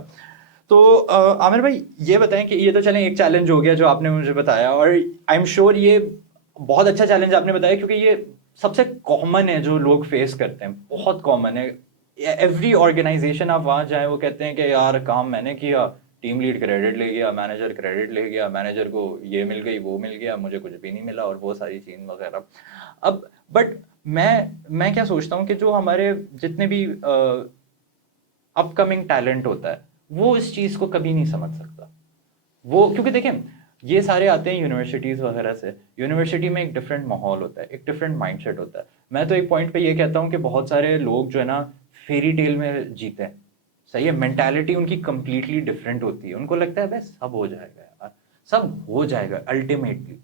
तो आमिर भाई ये बताएं कि ये तो चलें एक चैलेंज हो गया जो आपने मुझे बताया, और आई एम श्योर ये बहुत अच्छा चैलेंज आपने बताया, क्योंकि ये सबसे कॉमन है जो लोग फेस करते हैं. बहुत कॉमन है. एवरी ऑर्गेनाइजेशन आप वहाँ जाए, वो कहते हैं कि यार काम मैंने किया, टीम लीड क्रेडिट ले गया, मैनेजर क्रेडिट ले गया, मैनेजर को ये मिल गई वो मिल गया, मुझे कुछ भी नहीं मिला, और वो सारी चीज़ वगैरह. अब बट मैं क्या सोचता हूँ कि जो हमारे जितने भी अपकमिंग टैलेंट होता है, वो इस चीज़ को कभी नहीं समझ सकता. वो क्योंकि देखें ये सारे आते हैं यूनिवर्सिटीज़ वगैरह से. यूनिवर्सिटी में एक डिफरेंट माहौल होता है, एक डिफरेंट माइंडसेट होता है. मैं तो एक पॉइंट पे ये कहता हूँ कि बहुत सारे लोग जो है ना फेरी टेल में जीते हैं. सही है. मेंटालिटी उनकी कम्प्लीटली डिफरेंट होती है. उनको लगता है बस सब हो जाएगा यार, सब हो जाएगा, अल्टीमेटली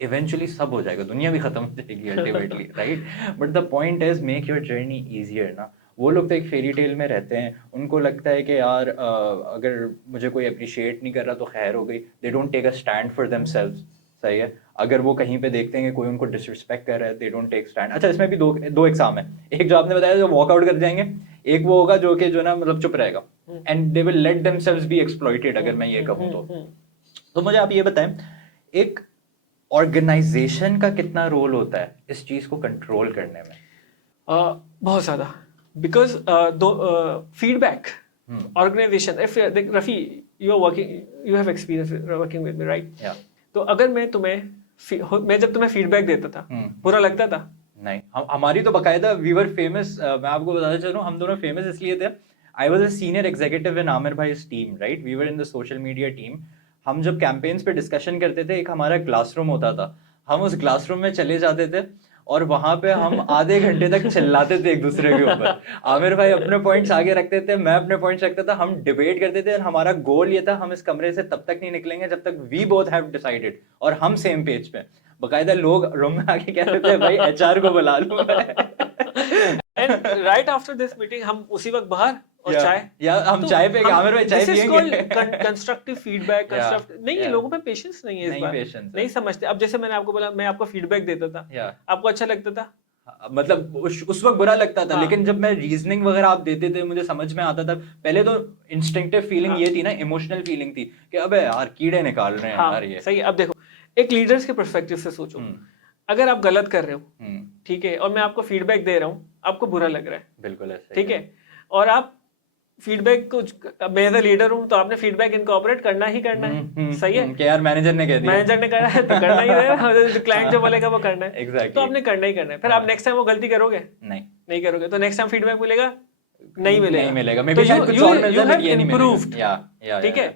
इवेंचुअली सब हो जाएगा, दुनिया भी खत्म हो जाएगी ultimately. Right. But the point is make your journey easier ना. वो लोग तो एक फेरी टेल में रहते हैं. उनको लगता है कि यार अगर मुझे कोई अप्रिशिएट नहीं कर रहा तो खैर हो गई. They don't take a stand for themselves. सही है. अगर वो कहीं पे देखते हैं कि कोई उनको डिसरिस्पेक्ट कर रहा है, दे डोंट टेक स्टैंड. अच्छा, इसमें भी दो एग्जाम है. एक जो आपने बताया जो वॉकआउट कर जाएंगे, एक वो होगा जो कि जो ना मतलब चुप रहेगा, and they will let themselves B exploited, अगर मैं ये कहूँ तो. तो मुझे आप ये बताएं, एक ऑर्गेनाइजेशन का कितना रोल होता है इस चीज़ को कंट्रोल करने में? बहुत ज़्यादा. Because feedback, organization. If Rafi, you are working, you have experience working with me, right? Yeah. तो अगर मैं जब तुम्हें फीडबैक देता था, बुरा लगता था? नहीं. हमारी तो बकायदा वी वर फेमस. मैं आपको बताना चाह रहा हूँ, हम दोनों फेमस इसलिए थे. I was a senior executive in Aamir भाई's team. Right. We were in the social media team. हम जब कैंपेन्स पे डिस्कशन करते थे, एक हमारा क्लासरूम होता था. हम उस क्लासरूम में चले जाते थे और वहां पे हम आधे घंटे तक चिल्लाते थे एक दूसरे के ऊपर। आमिर भाई अपने पॉइंट्स आगे रखते थे, मैं अपने पॉइंट्स रखता था, हम डिबेट करते थे और हमारा गोल ये था हम इस कमरे से तब तक नहीं निकलेंगे जब तक वी बोथ हैव डिसाइडेड और हम सेम पेज पे। बकायदा लोग रूम में आके कहते थे भाई एचआर को बुला लो। And right after this meeting हम उसी वक्त बाहर और चाय, या हम चाय पे आमिर भाई चाय पियेंगे। कंस्ट्रक्टिव फीडबैक, नहीं है लोगों में पेशेंस नहीं है इस बार, नहीं समझते। अब जैसे मैंने आपको बोला, मैं आपको फीडबैक देता था, आपको अच्छा लगता था, मतलब उस वक्त बुरा लगता था, लेकिन जब मैं रीजनिंग वगैरह आप देते थे मुझे समझ में आता था। पहले तो इंस्टिंक्टिव फीलिंग ये थी ना, इमोशनल फीलिंग थी कि अबे यार कीड़े निकाल रहे हैं यार ये। सही। अब देखो एक लीडर्स के पर्सपेक्टिव से सोचो, अगर आप गलत कर रहे हो, ठीक है, और मैं आपको फीडबैक दे रहा हूँ, आपको बुरा लग रहा है, बिल्कुल ठीक है, और आप फीडबैक को, मैं एज अ लीडर हूं तो आपने फीडबैक इनकॉर्पोरेट करना ही करना है, सही है कि यार मैनेजर ने कह दिया, मैनेजर ने कहा है तो करना ही है, क्लाइंट जो बोलेगा वो करना है, exactly. तो आपने करना ही करना है। फिर आप नेक्स्ट टाइम वो गलती करोगे नहीं करोगे, तो नेक्स्ट टाइम फीडबैक मिलेगा नहीं मिलेगा, मे बी शायद कुछ और मिल जाए, ये नहीं इम्प्रूव्ड, ठीक है।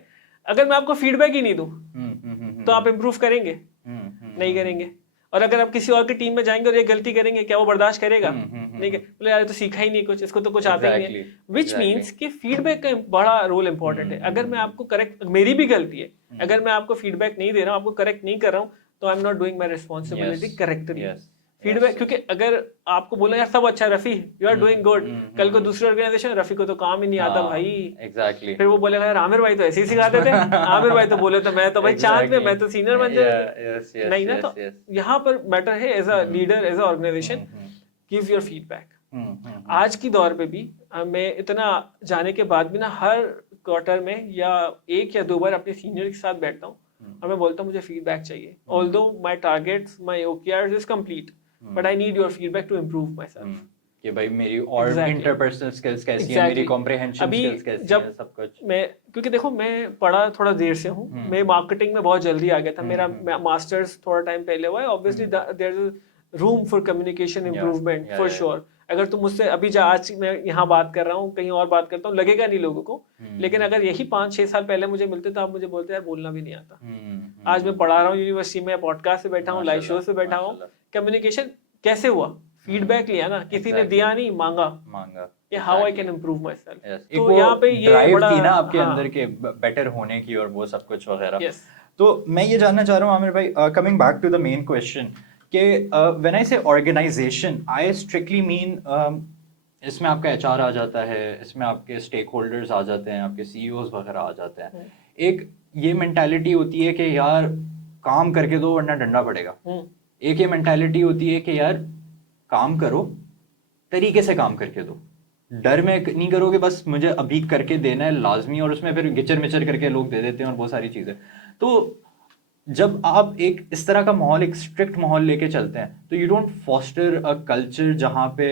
अगर मैं आपको फीडबैक ही नहीं दूं तो आप इम्प्रूव करेंगे नहीं करेंगे। और अगर आप किसी और की टीम में जाएंगे और ये गलती करेंगे, क्या वो बर्दाश्त करेगा? नहीं, बोले यार तो सीखा ही नहीं कुछ, इसको तो कुछ आता ही नहीं है। विच मीन्स कि फीडबैक का बड़ा रोल इंपॉर्टेंट है। अगर मैं आपको करेक्ट, मेरी भी गलती है, अगर मैं आपको फीडबैक नहीं दे रहा हूँ, आपको करेक्ट नहीं कर रहा हूँ, तो I am not doing my responsibility correctly. Feedback, क्योंकि अगर आपको बोला यार सब अच्छा Rafi, you are doing good, कल को दूसरी ऑर्गेनाइजेशन, रफी को तो काम ही नहीं आता भाई, एग्जैक्टली, फिर वो बोलेगा यार आमिर भाई तो ऐसे ही सिखाते थे, आमिर भाई तो बोले तो मैं तो भाई चांद पे, मैं तो सीनियर बन जाऊंगा, नहीं ना। तो यहाँ पर मैटर है as a leader, as a organisation, give your feedback. आज की दौर पे भी मैं इतना जाने के बाद भी ना हर क्वार्टर में या 1 या 2 बार अपने सीनियर के साथ बैठता हूँ और मैं बोलता हूँ मुझे फीडबैक चाहिए, although my targets, my OKRs is complete, but I need your feedback to improve my self, कि भाई मेरी और इंटरपर्सनल स्किल्स कैसी हैं, मेरी कॉम्प्रिहेंशन स्किल्स कैसी हैं, सब कुछ। मैं, क्योंकि देखो मैं पढ़ा थोड़ा देर से हूँ, मैं मार्केटिंग में बहुत जल्दी आ गया था, मेरा मास्टर्स थोड़ा टाइम पहले हुआ है, obviously there is room for communication improvement for sure. अगर तुम मुझसे अभी आज मैं यहाँ बात कर रहा हूँ, कहीं और बात करता हूँ, लगेगा नहीं लोगों को, लेकिन अगर यही 5-6 साल पहले मुझे मिलते तो आप मुझे बोलते यार बोलना भी नहीं आता। आज मैं पढ़ा रहा हूँ यूनिवर्सिटी में, पॉडकास्ट पे बैठा हूँ, लाइव शो पे बैठा हूँ, कम्युनिकेशन कैसे हुआ? फीडबैक लिया ना, किसी ने दिया नहीं, मांगा कि how I can improve my self. तो यहाँ पे ये ड्राइव थी ना आपके अंदर के बेटर होने की और वो सब कुछ वगैरह। तो मैं ये जानना चाह रहा हूँ आमिर भाई, coming back to the main question, कि when I say organisation, I strictly mean इसमें आपका HR आ जाता है, इसमें आपके स्टेक होल्डर्स आ जाते हैं, आपके CEOs वगैरह आ जाते हैं। एक ये मेंटालिटी होती है कि यार काम करके दो वरना डंडा पड़ेगा। एक ये मेंटालिटी होती है कि यार काम करो, तरीके से काम करके दो, डर में नहीं करोगे बस मुझे अभी करके देना है लाजमी, और उसमें फिर गिचर मिचर करके लोग दे देते हैं और बहुत सारी चीज़ें। तो जब आप एक इस तरह का माहौल, एक स्ट्रिक्ट माहौल लेके चलते हैं, तो you don't foster a culture जहाँ पे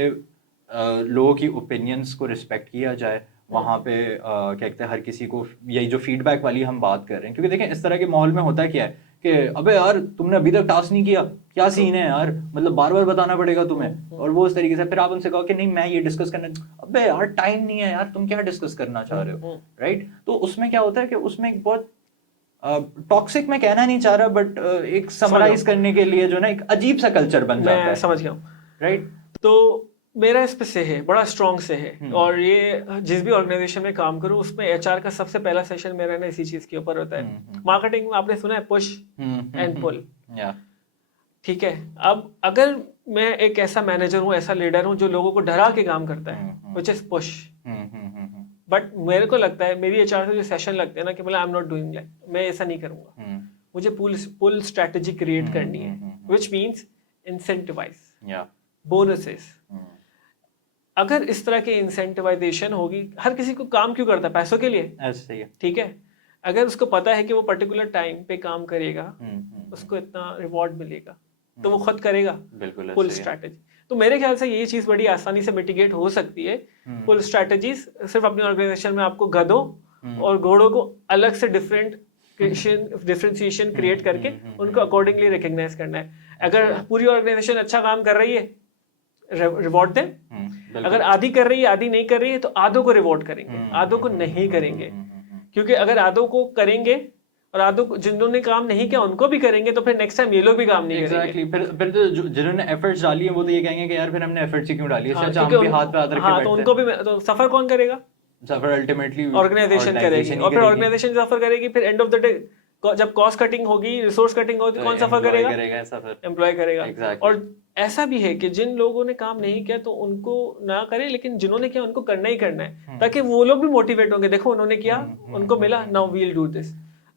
लोगों की ओपिनियंस को रिस्पेक्ट किया जाए, वहाँ पे क्या कहते हैं हर किसी को, यही जो फीडबैक वाली हम बात कर रहे हैं, क्योंकि देखें इस तरह के माहौल में होता क्या है कि अबे यार तुमने अभी तक टास्क नहीं किया, क्या सीन है यार, मतलब बार बार बताना पड़ेगा तुम्हें, और वो उस तरीके से फिर आप उनसे कहो कि नहीं मैं ये डिस्कस करना, अबे यार टाइम नहीं है यार, तुम क्या डिस्कस करना चाह रहे हो, राइट। तो उसमें क्या होता है कि उसमें एक बहुत टॉक्सिक, मैं कहना नहीं चाह रहा, बट एक समराइज करने के लिए जो ना एक अजीब सा कल्चर बन जाता है। मैं समझ गया हूँ, राइट। तो मेरा इस पे से है, बड़ा स्ट्रॉन्ग से है, और ये जिस भी ऑर्गेनाइजेशन में काम करूँ उसमें HR का सबसे पहला सेशन मेरा ना इसी चीज के ऊपर होता है। मार्केटिंग में आपने सुना है पुश एंड पुल, ठीक है। अब अगर मैं एक ऐसा मैनेजर हूँ, ऐसा लीडर हूँ जो लोगों को डरा के काम करता है, व्हिच इज पुश, बट मेरे को लगता है मेरी HR से जो सेशन लगते हैं ना कि आई एम नॉट डूइंग लाइक, मैं ऐसा नहीं करूंगा, मुझे पुल स्ट्रेटजी क्रिएट करनी है, व्हिच मींस इंसेंटिवाइज, बोनसेस। अगर इस तरह की इंसेंटिवाइजेशन होगी, हर किसी को काम क्यों करता है? पैसों के लिए, ठीक है। अगर उसको पता है कि वो पर्टिकुलर टाइम पे काम करेगा, उसको इतना रिवॉर्ड मिलेगा, तो वो खुद करेगा। बिल्कुल पुल स्ट्रैटेजी, तो मेरे ख्याल से ये चीज बड़ी आसानी से मिटिगेट हो सकती है। पुल स्ट्रैटेजीज सिर्फ अपनी ऑर्गेनाइजेशन में आपको गधों और घोड़ों को अलग से डिफरेंशिएशन क्रिएट करके उनको अकॉर्डिंगली रिकॉग्नाइज करना है। अगर पूरी ऑर्गेनाइजेशन अच्छा काम कर रही है, रिवॉर्ड दें, अगर आधी कर रही है, आधी नहीं कर रही है, तो आधों को रिवॉर्ड करेंगे, आधों को नहीं करेंगे, क्योंकि अगर आधों को करेंगे और आधों जिन्होंने काम नहीं किया उनको भी करेंगे, तो फिर नेक्स्ट टाइम ये लोग भी काम नहीं करेंगे। फिर तो जिन्होंने एफर्ट्स डाली है वो तो ये कहेंगे कि यार फिर हमने एफर्ट्स ही क्यों डाली है, इससे हम भी हाथ पे हाथ रख के बैठते हैं। तो उनको भी, तो सफर कौन करेगा? सफर अल्टीमेटली ऑर्गेनाइजेशन करेगी, और फिर ऑर्गेनाइजेशन सफर करेगी। फिर एंड ऑफ द डे जब कॉस्ट कटिंग होगी, रिसोर्स कटिंग होगी, कौन सफर करेगा? एम्प्लॉय करेगा। और ऐसा भी है कि जिन लोगों ने काम नहीं किया तो उनको ना करें, लेकिन जिन्होंने किया उनको करना ही करना है, ताकि वो लोग भी मोटिवेट होंगे, देखो उन्होंने किया, उनको मिला, now we will do this.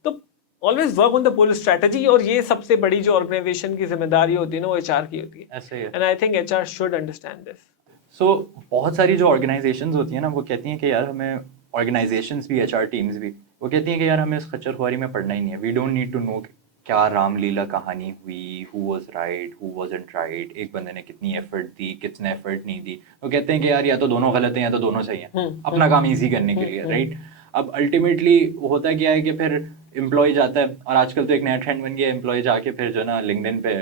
तो always work on the pull strategy, और ये सबसे बड़ी जो ऑर्गेनाइजेशन की जिम्मेदारी होती है ना, वो एचआर की होती है। And I think HR should understand this. So बहुत सारी जो ऑर्गेनाइजेशंस होती है ना, वो कहती हैं कि यार हमें, ऑर्गेनाइजेशंस भी, एचआर टीम्स भी, वो कहती हैं कि यार हमें इस खच्चरख्वारी में पढ़ना ही नहीं है, we don't need to know क्या रामलीला कहानी हुई, who was right, who wasn't right, एक बंदे ने कितनी एफर्ट दी, कितने एफर्ट नहीं दी। वो कहते हैं कि यार या तो दोनों गलत हैं या तो दोनों सही हैं, अपना काम ईजी करने के लिए, राइट। अब अल्टीमेटली होता क्या है कि फिर एम्प्लॉय जाता है, और आजकल तो एक नया ट्रेंड बन गया, एम्प्लॉय जाके फिर जो ना लिंक्डइन पे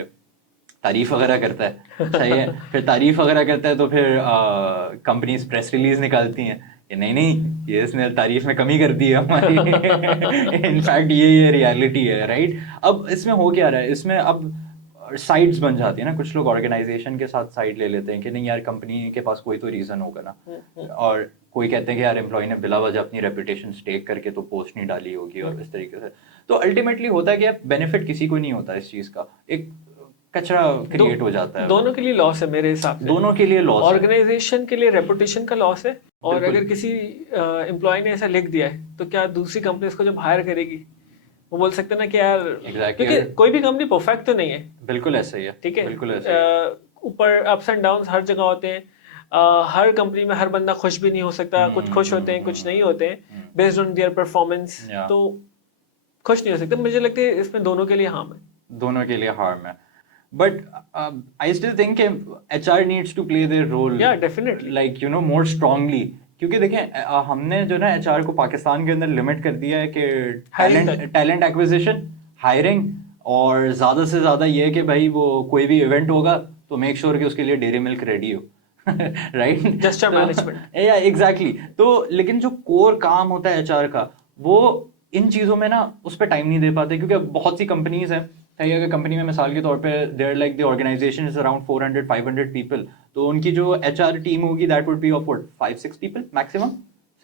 तारीफ वगैरह करता है, सही है। फिर तारीफ वगैरह करता है तो फिर कंपनीज प्रेस रिलीज निकालती हैं कि नहीं ये इसने तारीफ में कमी कर दी है हमारी। इनफैक्ट ये रियलिटी है, राइट। अब इसमें हो क्या रहा है, इसमें अब साइड्स बन जाती है ना, कुछ लोग ऑर्गेनाइजेशन के साथ साइड ले लेते हैं कि नहीं यार कंपनी के पास कोई तो रीजन होगा ना, और कोई कहते हैं कि यार एम्प्लॉय ने बिला वजह अपनी रेपुटेशन स्टेक करके तो पोस्ट नहीं डाली होगी, और इस तरीके से। तो अल्टीमेटली होता है कि बेनिफिट किसी को नहीं होता इस चीज का, एक कचरा क्रिएट हो जाता है। दोनों के लिए लॉस है मेरे हिसाब से, दोनों के लिए लॉस है। ऑर्गेनाइजेशन के लिए रेपुटेशन का लॉस है, और अगर किसी एम्प्लॉय ने ऐसा लिख दिया है तो क्या दूसरी कंपनी इसको जब हायर करेगी वो बोल सकते हैं ना कि यार, क्योंकि कोई भी कंपनी परफेक्ट तो नहीं है। बिल्कुल ऐसा ही है, ठीक है, बिल्कुल ऐसा ही। ऊपर अप्स एंड डाउन्स हर जगह होते हैं, हर कंपनी में हर बंदा खुश भी नहीं हो सकता, कुछ खुश होते हैं कुछ नहीं होते हैं, बेस्ड ऑन देयर परफॉर्मेंस, तो खुश नहीं हो सकते। मुझे लगता है इसमें दोनों के लिए हार्म है, दोनों के लिए हार्म है। But I still think HR needs to play their role. Yeah, definitely. Like you know more strongly. क्योंकि देखें हमने जो ना HR को पाकिस्तान के अंदर लिमिट कर दिया है कि टैलेंट एक्विजिशन, हायरिंग, और ज़्यादा से ज़्यादा ये है कि भाई वो कोई भी इवेंट होगा तो मेक श्योर कि उसके लिए डेयरी मिल्क रेडी हो, राइट। जेस्चर मैनेजमेंट, या एग्जैक्टली। तो लेकिन जो कोर काम होता है HR का, वो इन चीज़ों में ना उस पर टाइम नहीं दे पाते, क्योंकि बहुत सी कंपनीज हैं, अगर कंपनी में मिसाल के तौर पे there like the organisation is around 400-500 people, तो उनकी जो एचआर टीम होगी that would be of 5-6 people maximum,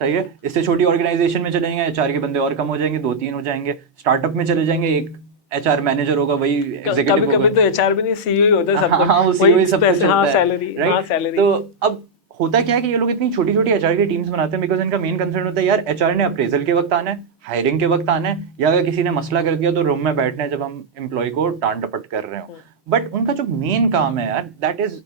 सही है। इससे छोटी ऑर्गेनाइजेशन में चलेंगे एचआर के बंदे और कम हो जाएंगे, 2-3 हो जाएंगे। स्टार्टअप में चले जाएंगे, एक एचआर मैनेजर होगा, वही एग्जीक्यूटिव होगा। कभी तो एचआर भी नहीं, सीईओ ही होता है, सब हाँ, वो सीईओ ही सब कुछ होता है, सैलरी, राइट। तो अब होता क्या है कि ये लोग इतनी छोटी छोटी एचआर की टीम्स बनाते हैं बिकॉज इनका मेन कंसर्न होता है यार एचआर ने अप्रेजल के वक्त आना है, हायरिंग के वक्त आना है, या अगर किसी ने मसला कर दिया तो रूम में बैठना है जब हम एम्प्लॉय को टांट टपट कर रहे हो। बट उनका जो मेन काम है यार, दैट इज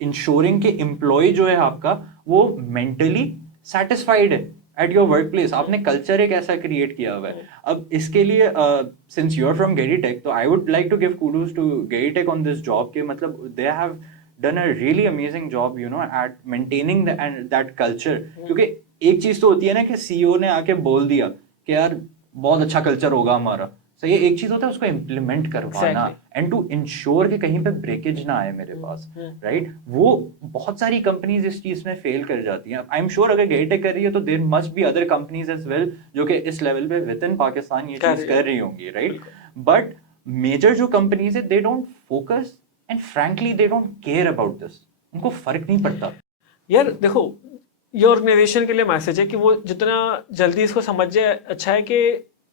इंश्योरिंग कि एम्प्लॉय जो है आपका वो mentally satisfied at your work वर्क प्लेस। आपने कल्चर एक ऐसा क्रिएट किया हुआ है। अब इसके लिए since you are from Geritech, तो I would like to give kudos to Geritech on this job के मतलब they have done a really amazing job you know at maintaining that culture। क्योंकि एक चीज तो होती है ना कि सीईओ ने आके बोल दिया कि यार बहुत अच्छा कल्चर होगा हमारा, सही है। एक चीज होता है उसको इम्प्लीमेंट करवाना एंड टू इंश्योर कि कहीं पे ब्रेकेज ना आए मेरे पास, राइट। वो बहुत सारी कंपनीज इस चीज में फेल कर जाती हैं। आई एम श्योर अगर गेरीटेक कर रही है तो there must be other companies as well जो कि इस लेवल पे विद इन पाकिस्तान ये चीज कर रही होंगी, राइट। बट मेजर जो कंपनीज है they don't focus and frankly they don't care about this। उनको फर्क नहीं पड़ता। यार देखो, ये ऑर्गेनाइजेशन के लिए मैसेज है कि वो जितना जल्दी इसको समझ जाए अच्छा है कि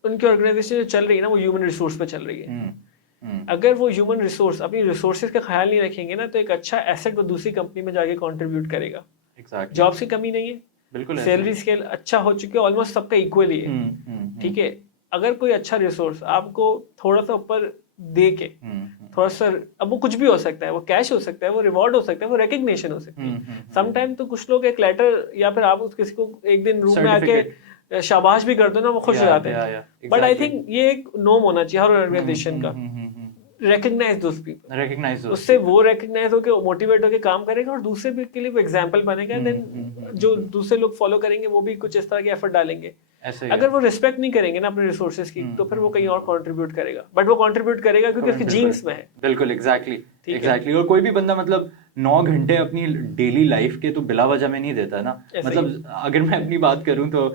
उनकी ऑर्गेनाइजेशन जो चल रही है ना वो ह्यूमन रिसोर्स पे चल रही है। अगर वो ह्यूमन रिसोर्स अपनी रिसोर्सेज का ख्याल नहीं रखेंगे ना तो एक अच्छा एसेट वो दूसरी कंपनी में जाके कंट्रीब्यूट करेगा। Exactly। जॉब्स की कमी नहीं है, बिल्कुल, सैलरी स्केल अच्छा हो चुके हैं, ऑलमोस्ट सबका इक्वली है, ठीक है। अगर कोई अच्छा रिसोर्स आपको थोड़ा सा ऊपर दे के थोड़ा सा, अब वो कुछ भी हो सकता है, वो कैश हो सकता है, वो रिवॉर्ड हो सकता है, वो रिकग्निशन हो सकती है। समटाइम तो कुछ लोग एक लेटर या फिर आप किसी को एक दिन रूम में आके शाबाश भी कर दो ना, वो खुश हो जाते हैं। बट आई थिंक ये एक नॉर्म होना चाहिए हर ऑर्गेनाइजेशन का, recognize those people, उससे वो recognize होके मोटिवेट होके काम करेगा और दूसरे भी के लिए वो एग्जांपल बनेगा। देन जो दूसरे लोग फॉलो करेंगे वो भी कुछ इस तरह के एफर्ट डालेंगे। अगर वो रिस्पेक्ट नहीं करेंगे ना अपने रिसोर्सेज की तो फिर वो कहीं और कंट्रीब्यूट करेगा, बट वो कंट्रीब्यूट करेगा क्योंकि उसके जीन्स में है। बिल्कुल, एग्जैक्टली। और कोई भी बंदा मतलब 9 घंटे अपनी डेली लाइफ के तो बिला वजह में नहीं देता है ना। मतलब अगर मैं अपनी बात करूं तो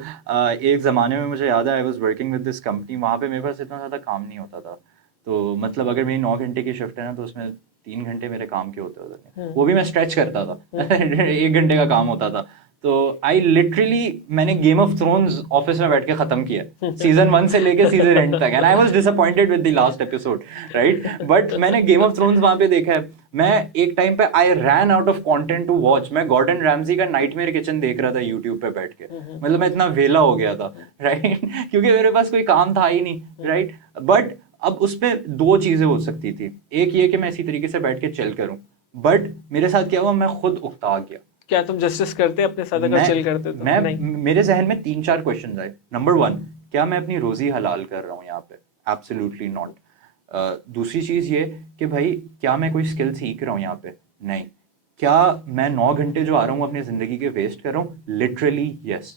एक ज़माने में मुझे याद है, I was working with this company, वहाँ पे मेरे पास इतना ज़्यादा काम नहीं होता था। तो मतलब अगर मेरी 9 घंटे की शिफ्ट है ना, तो उसमें 3 घंटे मेरे काम के होते थे, वो भी मैं स्ट्रेच करता था 1 घंटे का काम होता था। तो आई लिटरली मैंने गेम ऑफ थ्रोन्स ऑफिस में बैठ के खत्म किया सीजन 1 से लेके सीजन एंड तक, and I was disappointed with the last episode, right. But मैंने गेम ऑफ थ्रोन्स वहां पे देखा है। मैं एक टाइम पे I ran out of content to watch. मैं गॉर्डन रैमजी का नाइटमेयर किचन देख रहा था यूट्यूब पे बैठ के। मतलब मैं इतना वेला हो गया था, राइट क्योंकि मेरे पास कोई काम था ही नहीं, राइट। बट अब उसमें 2 चीजें हो सकती थी। एक ये कि मैं इसी तरीके से बैठ के चिल करूं, बट मेरे साथ क्या हुआ, मैं खुद उकता गया। क्या तुम जस्टिस करते अपने साथ अगर चिल करते तो? मैं नहीं। मेरे जहन में 3-4 क्वेश्चन आए। नंबर 1, क्या मैं अपनी रोजी हलाल कर रहा हूँ यहाँ पे? Absolutely not. दूसरी चीज ये कि भाई क्या मैं कोई स्किल सीख रहा हूँ यहाँ पे? नहीं। क्या मैं 9 घंटे जो आ रहा हूँ अपनी जिंदगी के वेस्ट कर रहा हूँ? Literally yes.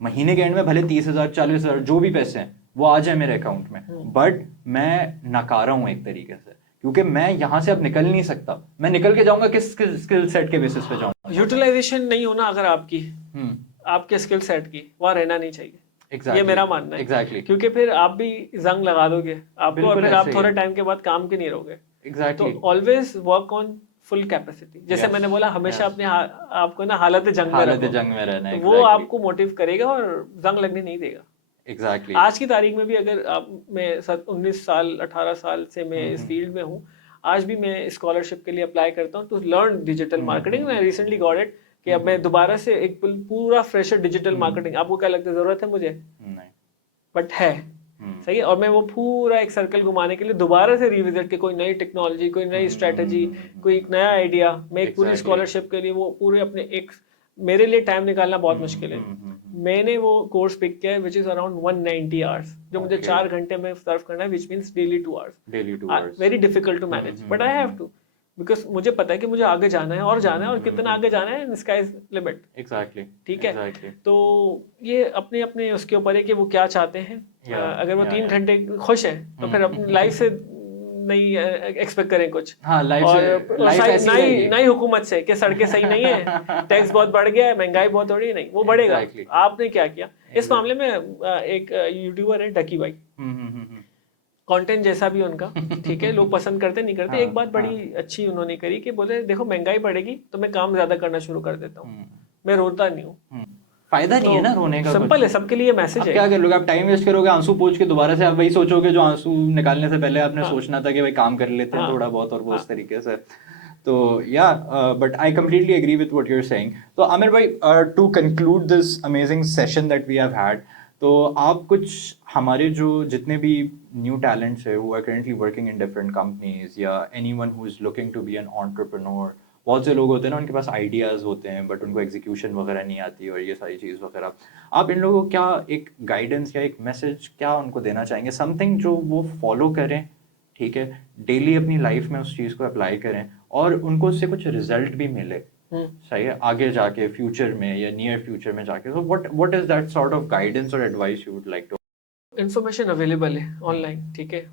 महीने के एंड में भले 30,000 40,000 जो भी पैसे हैं वो आ जाए मेरे अकाउंट में, बट मैं नकारा हूँ एक तरीके से, क्योंकि मैं यहाँ से अब निकल नहीं सकता। मैं निकल के जाऊंगा किस स्किल सेट के बेसिस पे जाऊंगा? यूटिलाइजेशन नहीं होना अगर आपकी आपके स्किल सेट की, वहाँ रहना नहीं चाहिए। Exactly. ये मेरा मानना है। Exactly. क्योंकि फिर आप भी जंग लगा दोगे आपको, और फिर आप थोड़े है। टाइम के बाद काम के नहीं रहोगे। Exactly. तो always work on full capacity. जैसे मैंने बोला, हमेशा अपने आपको ना हालत जंग में रहना है, तो वो आपको मोटिव करेगा और जंग लगने नहीं देगा। एग्जैक्टली। आज की तारीख में भी अगर आप, मैं 19 साल 18 साल से मैं इस फील्ड में हूँ, आज भी मैं स्कॉलरशिप के लिए अप्लाई करता हूँ टू लर्न डिजिटल मार्केटिंग। मैं रिसेंटली गॉट इट कि अब मैं दोबारा से एक पूरा फ्रेशर डिजिटल मार्केटिंग, आपको क्या लगता है जरूरत है मुझे? नहीं। बट है, सही है। और मैं वो पूरा एक सर्कल घुमाने के लिए दोबारा से रिविजिट के कोई नई टेक्नोलॉजी, कोई नई स्ट्रेटजी, कोई एक नया आइडिया, मैं एक पूरी स्कॉलरशिप के लिए वो पूरे अपने एक, मेरे लिए टाइम निकालना बहुत मुश्किल है। मैंने वो कोर्स पिक किया है विच इज अराउंड 190 आवर्स, जो मुझे 4 घंटे में सर्व करना है, which means daily 2 hours. Very difficult to manage, but I have to, because मुझे पता है कि मुझे आगे जाना है और जाना है, और कितना आगे जाना है, स्काई इज लिमिट। एग्जैक्टली। ठीक है। तो ये अपने अपने उसके ऊपर है कि वो क्या चाहते हैं। अगर वो 3 घंटे खुश है तो फिर अपनी लाइफ से नहीं एक्सपेक्ट करें कुछ। हाँ, नई हुकूमत से कि सड़कें सही नहीं है, टैक्स बहुत बढ़ गया है, महंगाई बहुत हो रही है, नहीं वो बढ़ेगा। आपने क्या किया इस मामले में? एक यूट्यूबर है डकी भाई, कंटेंट जैसा भी उनका, ठीक है, लोग पसंद करते नहीं करते। एक बात बड़ी अच्छी उन्होंने करी कि बोले देखो महंगाई बढ़ेगी तो मैं काम ज्यादा करना शुरू कर देता हूँ, मैं रोता नहीं हूँ। फायदा नहीं है ना रोने का। सिंपल है, सबके लिए मैसेज है। क्या कर लोगे आप? टाइम वेस्ट करोगे, आंसू पोंछ के दोबारा से आप वही सोचोगे जो आंसू निकालने से पहले आपने सोचना था कि भाई काम कर लेते हैं थोड़ा बहुत, और वो उस तरीके से। तो या but I completely agree with what you are saying. तो आमिर भाई, to conclude this amazing session that we have had, तो आप कुछ हमारे जो जितने भी न्यू टैलेंट्स है who are currently working in different companies, या anyone who is looking to be an entrepreneur, बहुत से लोग होते हैं ना उनके पास आइडियाज़ होते हैं बट उनको एग्जीक्यूशन वगैरह नहीं आती और ये सारी चीज़ वगैरह, आप इन लोगों को क्या एक गाइडेंस या एक मैसेज क्या उनको देना चाहेंगे? समथिंग जो वो फॉलो करें, ठीक है, डेली अपनी लाइफ में उस चीज़ को अप्लाई करें और उनको उससे कुछ रिजल्ट भी मिले, सही है, आगे जाके फ्यूचर में या नियर फ्यूचर में जाके। So what is that sort of guidance और advice you would like to? Information available है ऑनलाइन, ठीक है,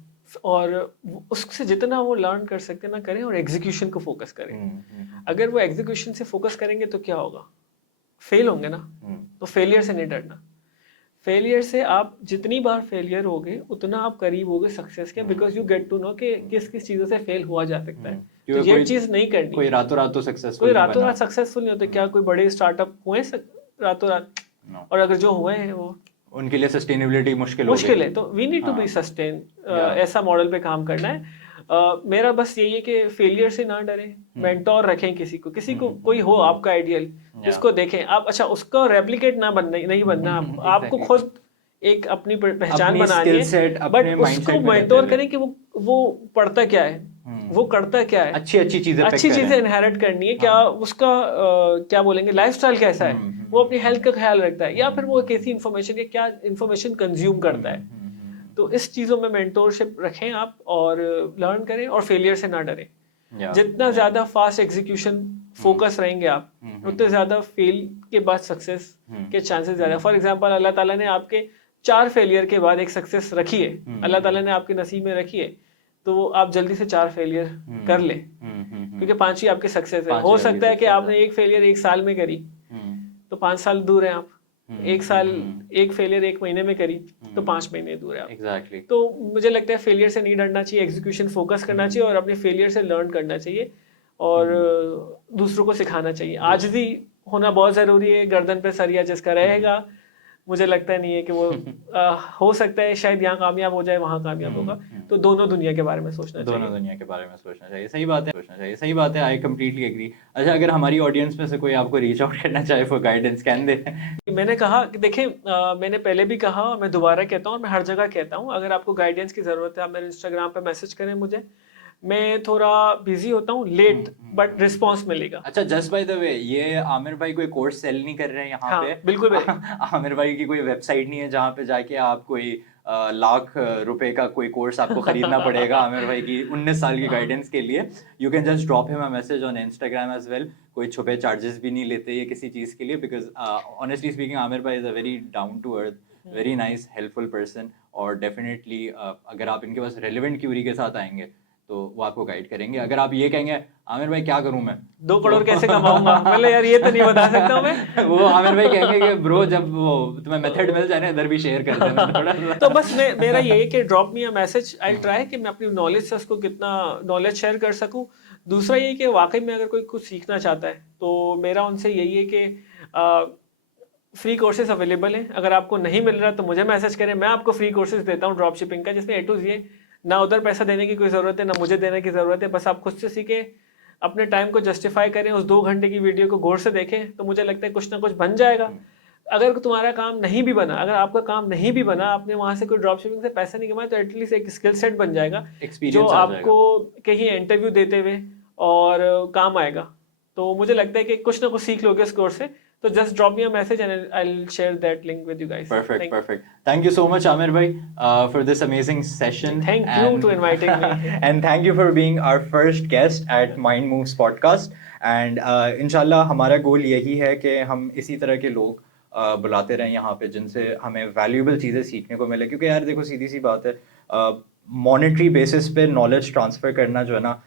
और उससे जितना वो लर्न कर सकते ना करें, और एग्जीक्यूशन को फोकस करें। अगर वो एग्जीक्यूशन से फोकस करेंगे तो क्या होगा? फेल होंगे ना, तो फेलियर से नहीं डरना। फेलियर से आप जितनी बार फेलियर होगे उतना आप करीब होगे सक्सेस के, because you get to know कि किस किस चीजों से फेल हुआ जा सकता है। तो ये चीज नहीं करनी। कोई रातों रात तो सक्सेसफुल, कोई रातों रात सक्सेसफुल नहीं होते। क्या कोई बड़े स्टार्टअप हुए रातों रात? और अगर जो हुए हैं वो उनके लिए सस्टेनेबिलिटी मुश्किल है, तो we need to be sustain. ऐसा मॉडल पे काम करना है। मेरा बस यही है कि फेलियर से ना डरें, मेंटोर रखें किसी को कोई हो आपका आइडियल, जिसको देखें आप। अच्छा, उसको रेप्लिकेट ना बनना, नहीं बनना आपको खुद एक अपनी पहचान बनानी है, बट उसको मेंटोर करें कि वो पढ़ता क्या है, वो करता क्या है, अच्छी चीजें इनहेरिट करनी है। क्या उसका क्या बोलेंगे लाइफस्टाइल कैसा है, वो अपनी हेल्थ का ख्याल रखता है, या फिर वो कैसी इंफॉर्मेशन या क्या इंफॉर्मेशन कंज्यूम करता है। तो इस चीजों में मेंटोरशिप रखें आप और लर्न करें, और फेलियर से ना डरें। जितना ज्यादा फास्ट एग्जीक्यूशन फोकस रहेंगे आप, उतने ज्यादा फेल के बाद सक्सेस के चांसेस ज्यादा। फॉर एग्जांपल, अल्लाह ताला ने आपके 4 फेलियर के बाद एक सक्सेस रखी है, अल्लाह ताला ने आपके नसीब में रखी है, तो आप जल्दी से 4 फेलियर कर ले, क्योंकि 5 ही आपकी सक्सेस है। 5 हो ही आपकी सकता है कि success आपने एक फेलियर 1 साल में करी तो 5 साल दूर है आप, 1 साल एक फेलियर 1 महीने में करी तो 5 महीने दूर है आप। एग्जैक्टली। तो मुझे लगता है फेलियर से नहीं डरना चाहिए, एग्जीक्यूशन फोकस करना चाहिए और अपने फेलियर से लर्न करना चाहिए और दूसरों को सिखाना चाहिए। आजिज़ी होना बहुत ज़रूरी है, गर्दन पे सरिया जिसका रहेगा मुझे लगता नहीं है कि वो हो सकता है शायद यहाँ कामयाब हो जाए वहाँ कामयाब होगा। तो दोनों दुनिया के बारे में सोचना चाहिए। दोनों दुनिया के बारे में सोचना चाहिए, सही बात है, सोचना चाहिए, सही बात है। I completely agree. अच्छा, अगर हमारी ऑडियंस में से कोई आपको रीच आउट करना चाहे फॉर गाइडेंस, कैन दे? मैंने कहा कि देखें, मैंने पहले भी कहा और मैं दोबारा कहता हूँ और मैं हर जगह कहता हूँ, अगर आपको गाइडेंस की ज़रूरत है आप मेरे इंस्टाग्राम पे मैसेज करें मुझे। मैं थोड़ा बिजी होता हूँ, लेट बट रिस्पॉन्स मिलेगा। अच्छा, जस्ट बाय द वे, ये आमिर भाई कोई कोर्स सेल नहीं कर रहे हैं यहाँ हाँ, पे? बिल्कुल भी आमिर भाई की कोई वेबसाइट नहीं है जहाँ पे जाके आप कोई लाख रुपए का कोई कोर्स आपको खरीदना पड़ेगा आमिर भाई की 19 साल की गाइडेंस के लिए। You can just drop him a message on Instagram as well. कोई छुपे चार्जेस भी नहीं लेते ये किसी चीज़ के लिए, बिकॉज ऑनेस्टली स्पीकिंग आमिर भाई is a very down to earth, very nice, helpful person. और डेफिनेटली अगर आप इनके पास रेलिवेंट क्यूरी के साथ आएंगे तो वो आपको गाइड करेंगे। अगर आप ये कहेंगे आमिर भाई क्या करूं मैं, 2 करोड़ कैसे कमाऊंगा, मतलब यार ये तो नहीं बता सकता हूँ मैं। वो आमिर भाई कहेंगे कि ब्रो जब वो तुम्हें मेथड मिल जाए ना इधर भी शेयर कर देना थोड़ा सा। तो बस मेरा ये है कि drop me a message, I try कि मैं अपनी नॉलेज से उसको कितना नॉलेज शेयर कर सकूं। दूसरा ये कि वाकई में अगर कोई कुछ सीखना चाहता है तो मेरा उनसे यही है कि फ्री कोर्सेज अवेलेबल हैं। अगर आपको नहीं मिल रहा तो मुझे मैसेज करें, मैं आपको फ्री कोर्सेज देता हूँ ड्रॉप शिपिंग का, जिसमें A to Z ना उधर पैसा देने की कोई ज़रूरत है ना मुझे देने की ज़रूरत है। बस आप खुद से सीखें, अपने टाइम को जस्टिफाई करें, उस 2 घंटे की वीडियो को गौर से देखें तो मुझे लगता है कुछ ना कुछ बन जाएगा। अगर तुम्हारा काम नहीं भी बना, अगर आपका काम नहीं भी बना, आपने वहां से कोई ड्रॉप शिपिंग से पैसा नहीं कमाया, तो एटलीस्ट एक स्किल सेट बन जाएगा जो एक्सपीरियंस आ जाएगा। आपको कहीं इंटरव्यू देते हुए और काम आएगा। तो मुझे लगता है कि कुछ ना कुछ सीख लोगे इस कोर्स से। तो just drop me a message and I will share that link with you guys. Perfect, perfect. Thank you so much, Amir bhai, for this amazing session. Thank you to inviting me. And thank you for being our first guest at Mind Moves podcast. And इंशाल्लाह हमारा गोल यही है कि हम इसी तरह के लोग बुलाते रहें यहाँ पे जिनसे हमें वैल्यूएबल चीज़ें सीखने को मिले। क्योंकि यार देखो, सीधी सी बात है, मॉनेटरी बेसिस पे नॉलेज ट्रांसफ़र करना जो है ना,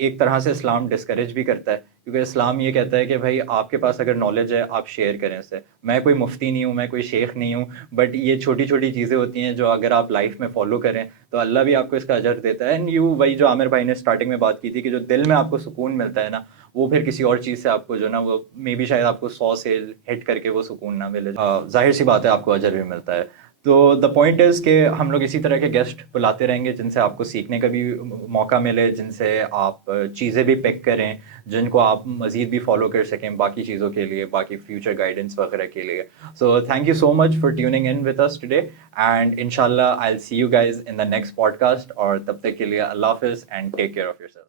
एक तरह से इस्लाम डिस्करेज भी करता है। क्योंकि इस्लाम ये कहता है कि भाई आपके पास अगर नॉलेज है आप शेयर करें इससे। मैं कोई मुफ्ती नहीं हूँ, मैं कोई शेख नहीं हूँ, बट ये छोटी छोटी चीज़ें होती हैं जो अगर आप लाइफ में फॉलो करें तो अल्लाह भी आपको इसका अजर देता है। एंड यू, वही जो आमिर भाई ने स्टार्टिंग में बात की थी कि जो दिल में आपको सुकून मिलता है ना, वो फिर किसी और चीज़ से आपको जो ना, वो मे बी शायद आपको 100 से हिट करके वो सुकून ना मिले। जाहिर सी बात है आपको अजर भी मिलता है। तो द पॉइंट इज़ कि हम लोग इसी तरह के गेस्ट बुलाते रहेंगे जिनसे आपको सीखने का भी मौका मिले, जिनसे आप चीज़ें भी पिक करें, जिनको आप मज़ीद भी फॉलो कर सकें बाकी चीज़ों के लिए, बाकी फ्यूचर गाइडेंस वगैरह के लिए। So thank you so much for tuning in with us today, and इंशाल्लाह I will see you guys in the next podcast. और तब तक के लिए अल्लाह हाफिज़ and take care of yourself.